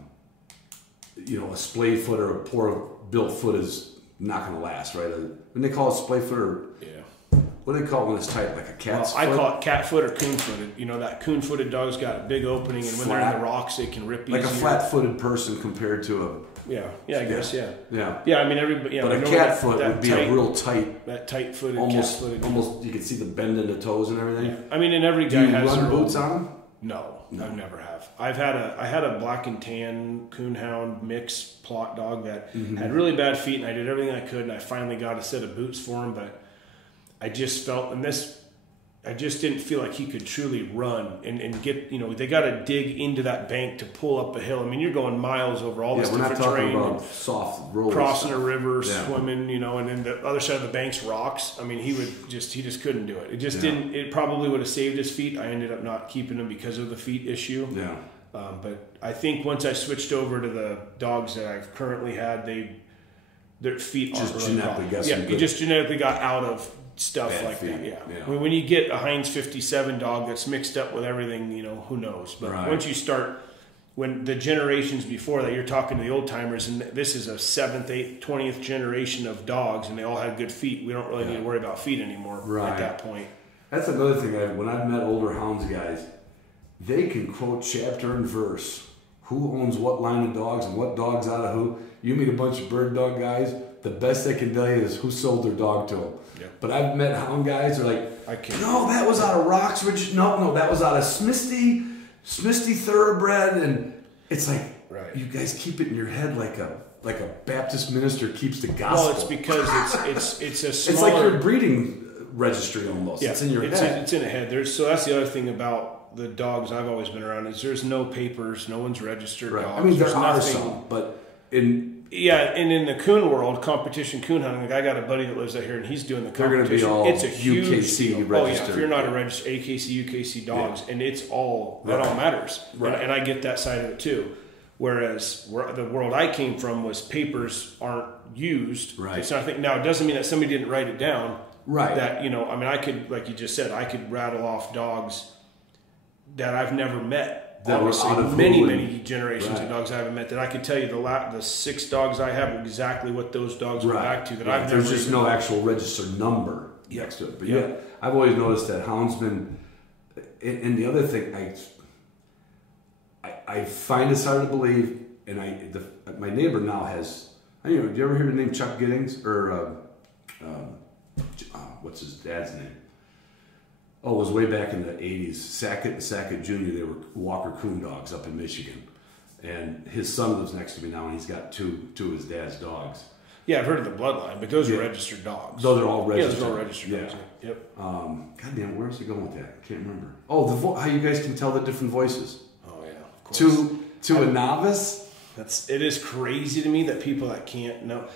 splay foot or a poor built foot is not going to last, right? When they call it splay foot, or what do they call it when it's tight, like a cat's foot? I call it cat foot or coon footed. That coon footed dog's got a big opening, and when they're in the rocks, they can rip easier. Like a flat footed person compared to a. I guess. Yeah. I mean, everybody. But a cat foot would be a real tight. That tight footed, almost you can see the bend in the toes and everything. Yeah. I mean, and every guy has. Do you run boots on them? No, I never have. I had a black and tan coon hound mix plot dog that had really bad feet, and I did everything I could, and I finally got a set of boots for him, but I just felt, I just didn't feel like he could truly run and get, they got to dig into that bank to pull up a hill. I mean, you're going miles over all this different terrain. We're not talking about soft rollers. Crossing a river, swimming, and then the other side of the bank's rocks. I mean, he just couldn't do it. It just didn't, it probably would have saved his feet. I ended up not keeping him because of the feet issue. Yeah. But I think once I switched over to the dogs that I've currently had, their feet aren't really genetically you just genetically got out of stuff bad like feet. That. Yeah. I mean, when you get a Heinz 57 dog that's mixed up with everything, who knows? But once you start, when the generations before that, you're talking to the old timers, and this is a 7th, 8th, 20th generation of dogs, and they all had good feet. We don't really need to worry about feet anymore at that point. That's another thing. When I've met older hounds guys, they can quote chapter and verse. Who owns what line of dogs and what dogs out of who. You meet a bunch of bird dog guys, the best they can tell you is who sold their dog to them. Yep. But I've met hound guys who are like, no, that was out of Roxridge. No, that was out of Smisty Thoroughbred. And it's like, you guys keep it in your head like a Baptist minister keeps the gospel. Well, it's because it's a smaller... It's like your breeding registry almost. Yeah, it's in your head. It's in a head. So that's the other thing about the dogs I've always been around is there's no papers, no one's registered dogs. I mean, there are some, but in the coon world, competition coon hunting, I got a buddy that lives out here and he's doing the competition. They're going to be all it's a huge UKC deal. registered. Oh yeah, if you're not a registered AKC, UKC dogs, and it's all that all matters. Right. And I get that side of it too. Whereas the world I came from was papers aren't used. Right. It's not a thing. Now it doesn't mean that somebody didn't write it down. Right. That I could, like you just said, I could rattle off dogs that I've never met. That obviously, were out of many generations of dogs I haven't met. That I could tell you the 6 dogs I have exactly what those dogs went back to. That I've never. There's just no actual registered number next to it. But I've always noticed that houndsmen. And the other thing, I find it hard to believe, and my neighbor now has. Do you ever hear the name Chuck Giddings or what's his dad's name? Oh, it was way back in the 80s. Sackett and Sackett Jr., they were Walker Coon dogs up in Michigan. And his son lives next to me now, and he's got two of his dad's dogs. Yeah, I've heard of the bloodline, but those are registered dogs. Those are all registered. Yeah, those are all registered dogs. Yep. God damn, where was I going with that? I can't remember. Oh, how you guys can tell the different voices. Oh, yeah, of course. To a novice? It is crazy to me that people that can't know...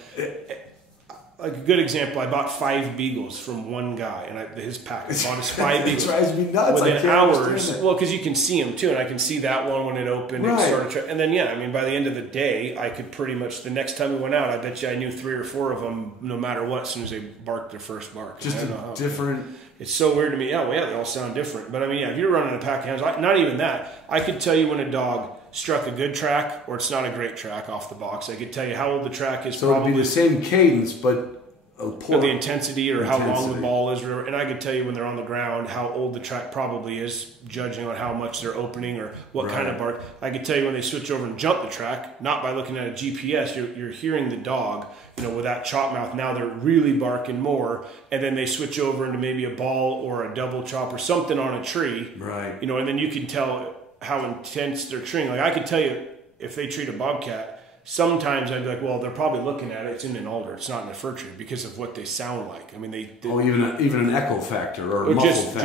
Like a good example, I bought 5 beagles from one guy, and his pack. I bought his 5 beagles. It drives me nuts. Within hours. Well, because you can see them too, and I can see that one when it opened. Right. And then by the end of the day, I could pretty much. The next time we went out, I bet you I knew 3 or 4 of them, no matter what, as soon as they barked their first bark. Just different. It's so weird to me. Yeah, they all sound different. But if you're running a pack of hounds, not even that. I could tell you when a dog struck a good track or it's not a great track off the box. I could tell you how old the track is. So it'd be the same cadence, but the intensity or how long the ball is, and I could tell you when they're on the ground how old the track probably is, judging on how much they're opening or what kind of bark. I could tell you when they switch over and jump the track, not by looking at a GPS. You're hearing the dog, with that chop mouth. Now they're really barking more, and then they switch over into maybe a ball or a double chop or something on a tree, right? And then you can tell how intense they're treating. Like I could tell you if they treat a bobcat. Sometimes I'd be like, well, they're probably looking at it. It's in an alder. It's not in a fir tree because of what they sound like. I mean, they even an echo factor or muffle factor.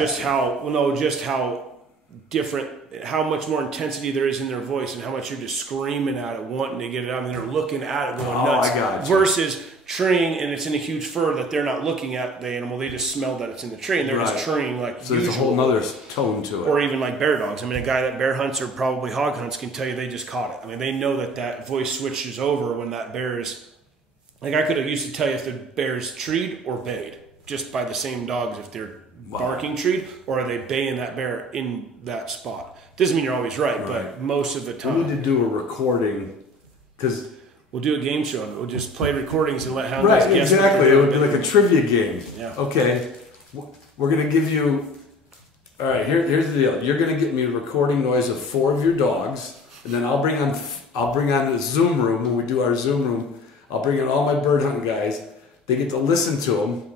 Just how different, how much more intensity there is in their voice and how much you're just screaming at it, wanting to get it out. I mean, they're looking at it, going nuts. I got you. Versus treeing and it's in a huge fur that they're not looking at the animal. They just smell that it's in the tree and they're just treeing like so there's a whole other tone to it. Or even like bear dogs. I mean, a guy that bear hunts or probably hog hunts can tell you they just caught it. I mean, they know that voice switches over when that bear is... Like I could have used to tell you if the bear's treed or bayed just by the same dogs if they're barking treed or are they baying that bear in that spot. Doesn't mean you're always right, but most of the time... We need to do a recording because... We'll do a game show. We'll just play recordings and let hounds guess. Exactly. It would be like a trivia game. Yeah. Okay. We're going to give you... All right, here's the deal. You're going to get me a recording noise of 4 of your dogs, and then I'll bring on the Zoom room when we do our Zoom room. I'll bring in all my bird hunting guys. They get to listen to them,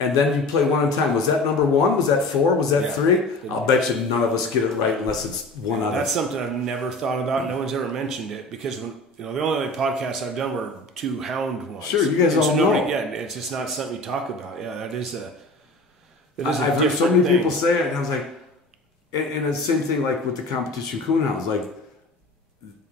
and then you play one at a time. Was that number 1? Was that 4? Was that 3? I'll bet you none of us get it right unless it's one out of... That's something I've never thought about. No one's ever mentioned it because when the only podcasts I've done were 2 hound ones. Sure, you guys all know. Yeah, it's just not something you talk about. Yeah, that is a I've heard so many people say it, and I was like, and the same thing like with the competition coon hounds. Like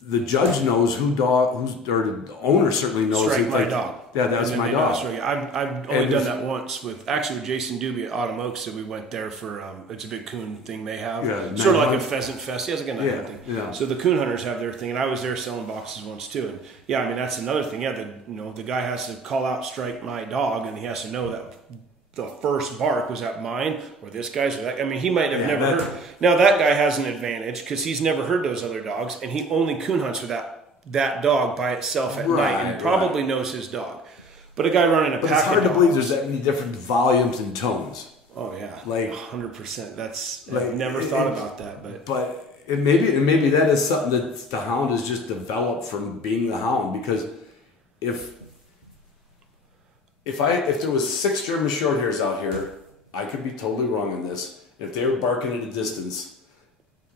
the judge knows or the owner certainly knows. Strike my dog. Yeah, that's my dog. I've only done that once with Jason Doobie at Autumn Oaks. So we went there for it's a big coon thing they have, sort of like a pheasant fest. Yeah, it's like a night hunt thing. Yeah. So the coon hunters have their thing, and I was there selling boxes once too. And yeah, I mean that's another thing. Yeah, the guy has to call out strike my dog, and he has to know that the first bark was that mine or this guy's or that. I mean, he might have never heard. Now that guy has an advantage because he's never heard those other dogs, and he only coon hunts with that dog by itself at night, and probably knows his dog. But a guy running a pack. It's hard to believe there's that many different volumes and tones. Oh yeah, like 100%. That's like, I've never thought about that, but maybe that is something that the hound has just developed from being the hound. Because if there was 6 German Shorthairs out here, I could be totally wrong on this. If they were barking at a distance,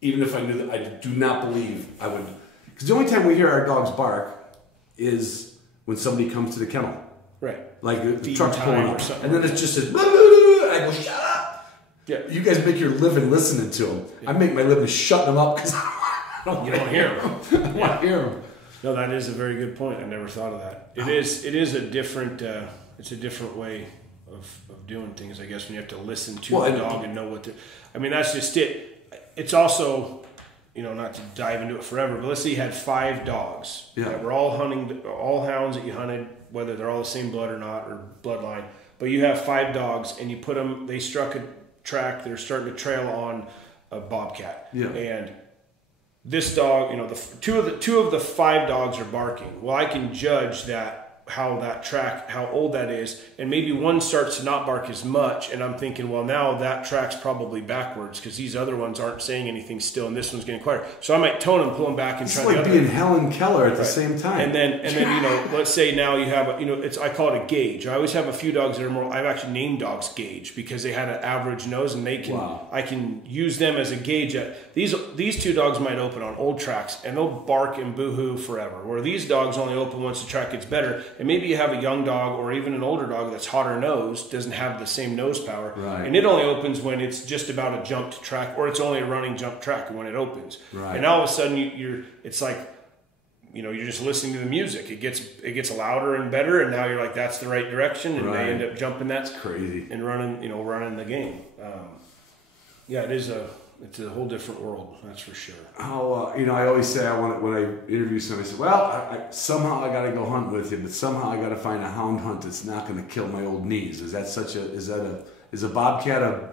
even if I knew that, I do not believe I would. Because the only time we hear our dogs bark is when somebody comes to the kennel. right? Like the truck's pulling up, and then it's just says, I go, shut up. Yeah. You guys make your living listening to them. Yeah. I make my living shutting them up because you don't hear them. I don't want to hear them. No, that is a very good point. I never thought of that. It is a different. It's a different way of doing things, I guess, when you have to listen to the dog and know what to. I mean, that's just it. It's also, not to dive into it forever, but let's say you had 5 dogs that were all hunting, all hounds that you hunted, whether they're all the same blood or not, or bloodline. But you have 5 dogs, and you put them. They struck a track. They're starting to trail on a bobcat, and this dog, two of the 5 dogs are barking. Well, I can judge how old that is, and maybe one starts to not bark as much, and I'm thinking, well, now that track's probably backwards because these other ones aren't saying anything still, and this one's getting quieter. So I might tone and pull them back and try. It's like being Helen Keller at the same time. And then let's say now you have I call it a gauge. I always have a few dogs that are more. I've actually named dogs gauge because they had an average nose, and I can use them as a gauge. These 2 dogs might open on old tracks, and they'll bark and boohoo forever. Where these dogs only open once the track gets better. And maybe you have a young dog or even an older dog that's hotter nosed, doesn't have the same nose power, and it only opens when it's just about a jumped track, or it's only a running jump track when it opens. Right. And all of a sudden it's like, you're just listening to the music. It gets louder and better, and now you're like, that's the right direction, and they end up jumping. That's crazy. And running the game. It's a whole different world, that's for sure. How I always say when I interview somebody, I say, well, somehow I got to go hunt with you, but somehow I got to find a hound hunt that's not going to kill my old knees. Is a bobcat a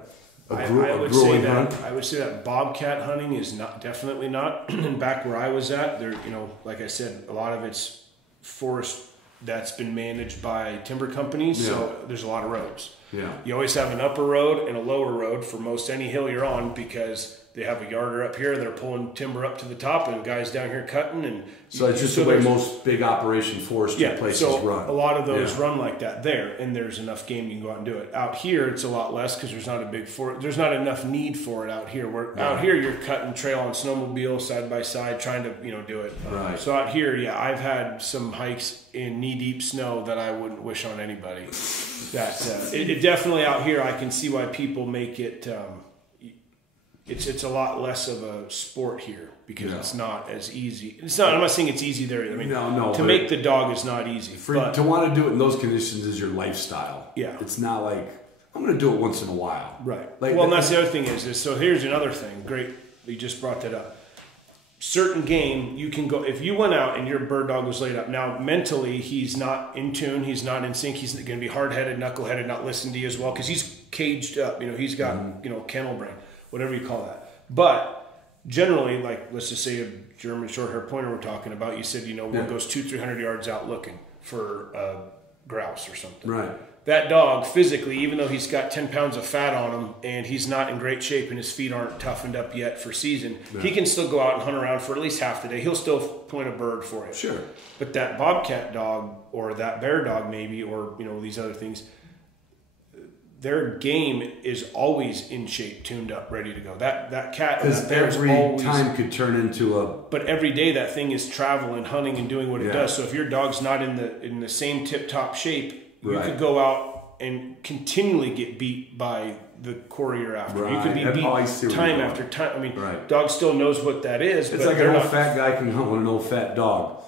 grueling hunt? I would say that bobcat hunting is definitely not. Back where I was at, there, like I said, a lot of it's forest that's been managed by timber companies, so there's a lot of roads. Yeah. You always have an upper road and a lower road for most any hill you're on because they have a yarder up here, they're pulling timber up to the top, and guys down here cutting. And so it's just the way most big operation forestry places run. A lot of those run like that there, and there's enough game you can go out and do it. Out here, it's a lot less because there's not there's not enough need for it out here. Out here, you're cutting trail on snowmobile side by side, trying to do it. Right. So out here, I've had some hikes in knee deep snow that I wouldn't wish on anybody. It definitely out here, I can see why people make it. It's a lot less of a sport here because it's not as easy. It's not. I'm not saying it's easy there. I mean, to make the dog is not easy. To want to do it in those conditions is your lifestyle. Yeah, it's not like I'm going to do it once in a while. Right. And that's the other thing is so here's another thing. Great, you just brought that up. Certain game you can go if you went out and your bird dog was laid up. Now mentally he's not in tune. He's not in sync. He's going to be hard-headed, knuckle-headed, not listen to you as well because he's caged up. He's got kennel brain. Whatever you call that. But generally, like, let's just say a German Shorthair pointer we're talking about, you said, one goes 200-300 yards out looking for a grouse or something. Right. That dog, physically, even though he's got 10 pounds of fat on him and he's not in great shape and his feet aren't toughened up yet for season, he can still go out and hunt around for at least half the day. He'll still point a bird for you. Sure. But that bobcat dog or that bear dog maybe or, these other things, their game is always in shape, tuned up, ready to go. That cat and that bear every always, time could turn into a. But every day that thing is traveling, hunting, and doing what it does. So if your dog's not in the same tip top shape, you could go out and continually get beat by the courier after. Right. You could be beat time after time. I mean, dog still knows what that is. It's like an old fat guy can hunt with an old fat dog.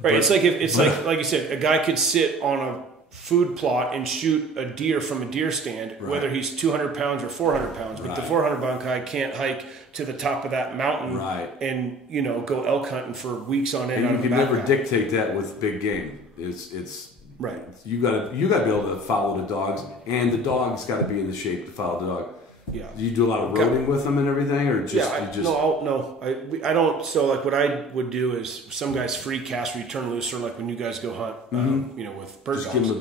Right. It's like you said, a guy could sit on a food plot and shoot a deer from a deer stand, whether he's 200 pounds or 400 pounds. But the 400-pound guy can't hike to the top of that mountain and go elk hunting for weeks on end. And you can never dictate that with big game. It's right. You got to be able to follow the dogs, and the dog's got to be in the shape to follow the dog. Yeah. Do you do a lot of roading with them and everything, or just I don't. So like what I would do is some guys free cast where you turn loose, or like when you guys go hunt, with bird dogs.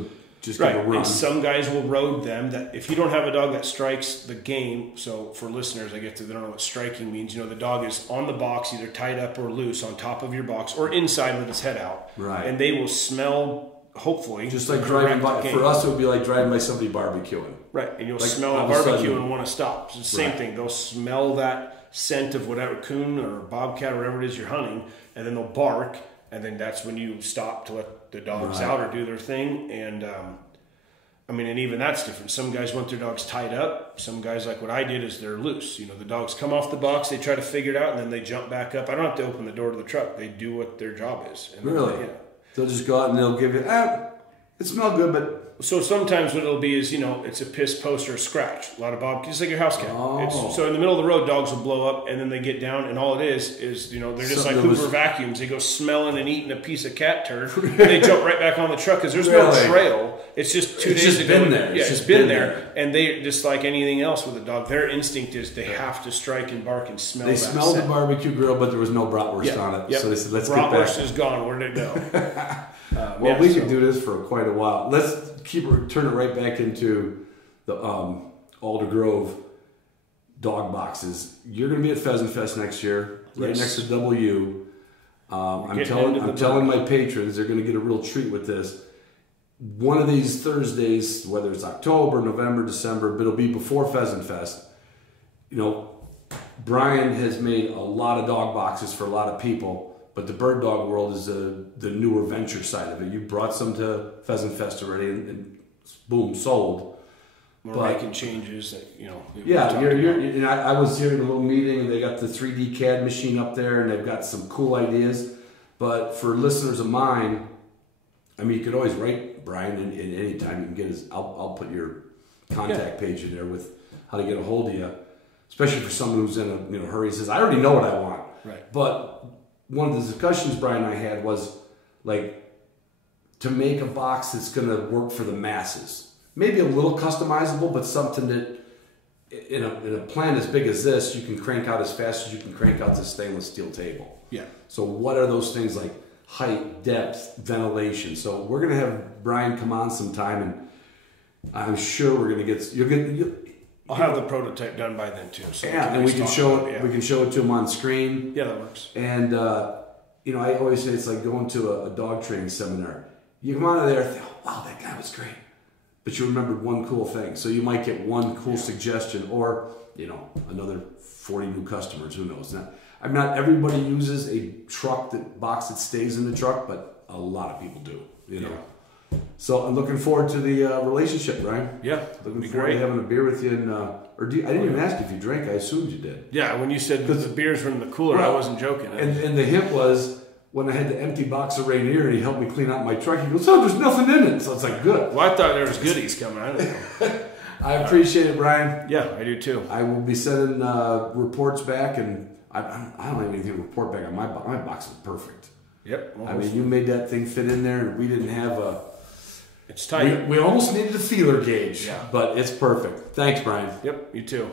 just give a run. And some guys will road them. That if you don't have a dog that strikes the game, so for listeners, I get to they don't know what striking means. The dog is on the box, either tied up or loose on top of your box, or inside with his head out. Right. And they will smell. Hopefully, just like driving by. For us, it would be like driving by somebody barbecuing. Right, and you'll smell a barbecue and want to stop. It's the same thing. They'll smell that scent of whatever coon or bobcat or whatever it is you're hunting, and then they'll bark, and then that's when you stop to let the dogs out or do their thing. And and even that's different. Some guys want their dogs tied up. Some guys, like what I did, is they're loose. The dogs come off the box, they try to figure it out, and then they jump back up. I don't have to open the door to the truck. They do what their job is. And really? They'll just go out and they'll give you, it smells good, but... So sometimes what it'll be is, it's a piss post or a scratch. A lot of bobcats, just like your house cat. Oh. So in the middle of the road, dogs will blow up, and then they get down, and all it is they're just like Hoover vacuums. They go smelling and eating a piece of cat turd, and they jump right back on the truck because there's no trail. It's just 2 days ago. Been there. Yeah, it's been there. And they, just like anything else with a dog, their instinct is they have to strike and bark and smell that scent. They smelled the barbecue grill, but there was no bratwurst on it. Yep. So they said, let's get back. Bratwurst is gone. Where did it go? We could do this for quite a while. Let's turn it right back into the Alder Grove Dog Boxes. You're going to be at Pheasant Fest next year, right next to W. I'm telling my patrons they're going to get a real treat with this. One of these Thursdays, whether it's October, November, December, but it'll be before Pheasant Fest. Brian has made a lot of dog boxes for a lot of people, but the bird dog world is the newer venture side of it. You brought some to Pheasant Fest already, and boom, sold. We're making changes that I was here in a little meeting, and they got the 3D CAD machine up there, and they've got some cool ideas. But for listeners of mine, you could always write Brian in any time. You can get his. I'll put your contact page in there with how to get a hold of you, especially for someone who's in a hurry and says, I already know what I want. Right. But one of the discussions Brian and I had was to make a box that's going to work for the masses. Maybe a little customizable, but something that in a plant as big as this, you can crank out as fast as you can crank out this stainless steel table. Yeah. So what are those things like height, depth, ventilation? So we're going to have Brian come on sometime, and I'm sure we're going to get I'll have the prototype done by then too. So and we can show it. We can show it to him on screen. Yeah, that works. And I always say it's like going to a dog training seminar. You come out of there and think, oh, wow, that guy was great. But you remembered one cool thing. So you might get one cool suggestion, or another 40 new customers. Who knows? Not everybody uses a box that stays in the truck, but a lot of people do. So I'm looking forward to the relationship, Brian. Yeah, looking forward to having a beer with you. And I didn't even ask if you drank. I assumed you did. Yeah, when you said the beers were in the cooler, I wasn't joking. And the hint was, when I had the empty box of Rainier and he helped me clean out my truck, he goes, oh, there's nothing in it. So it's like, good. Well, I thought there was goodies coming. I don't know. I appreciate it, Brian. Yeah, I do too. I will be sending reports back, and I don't have anything to report back on. My box was perfect. Yep. You made that thing fit in there, and we didn't have It's tight. We almost needed a feeler gauge, but it's perfect. Thanks, Brian. Yep, you too.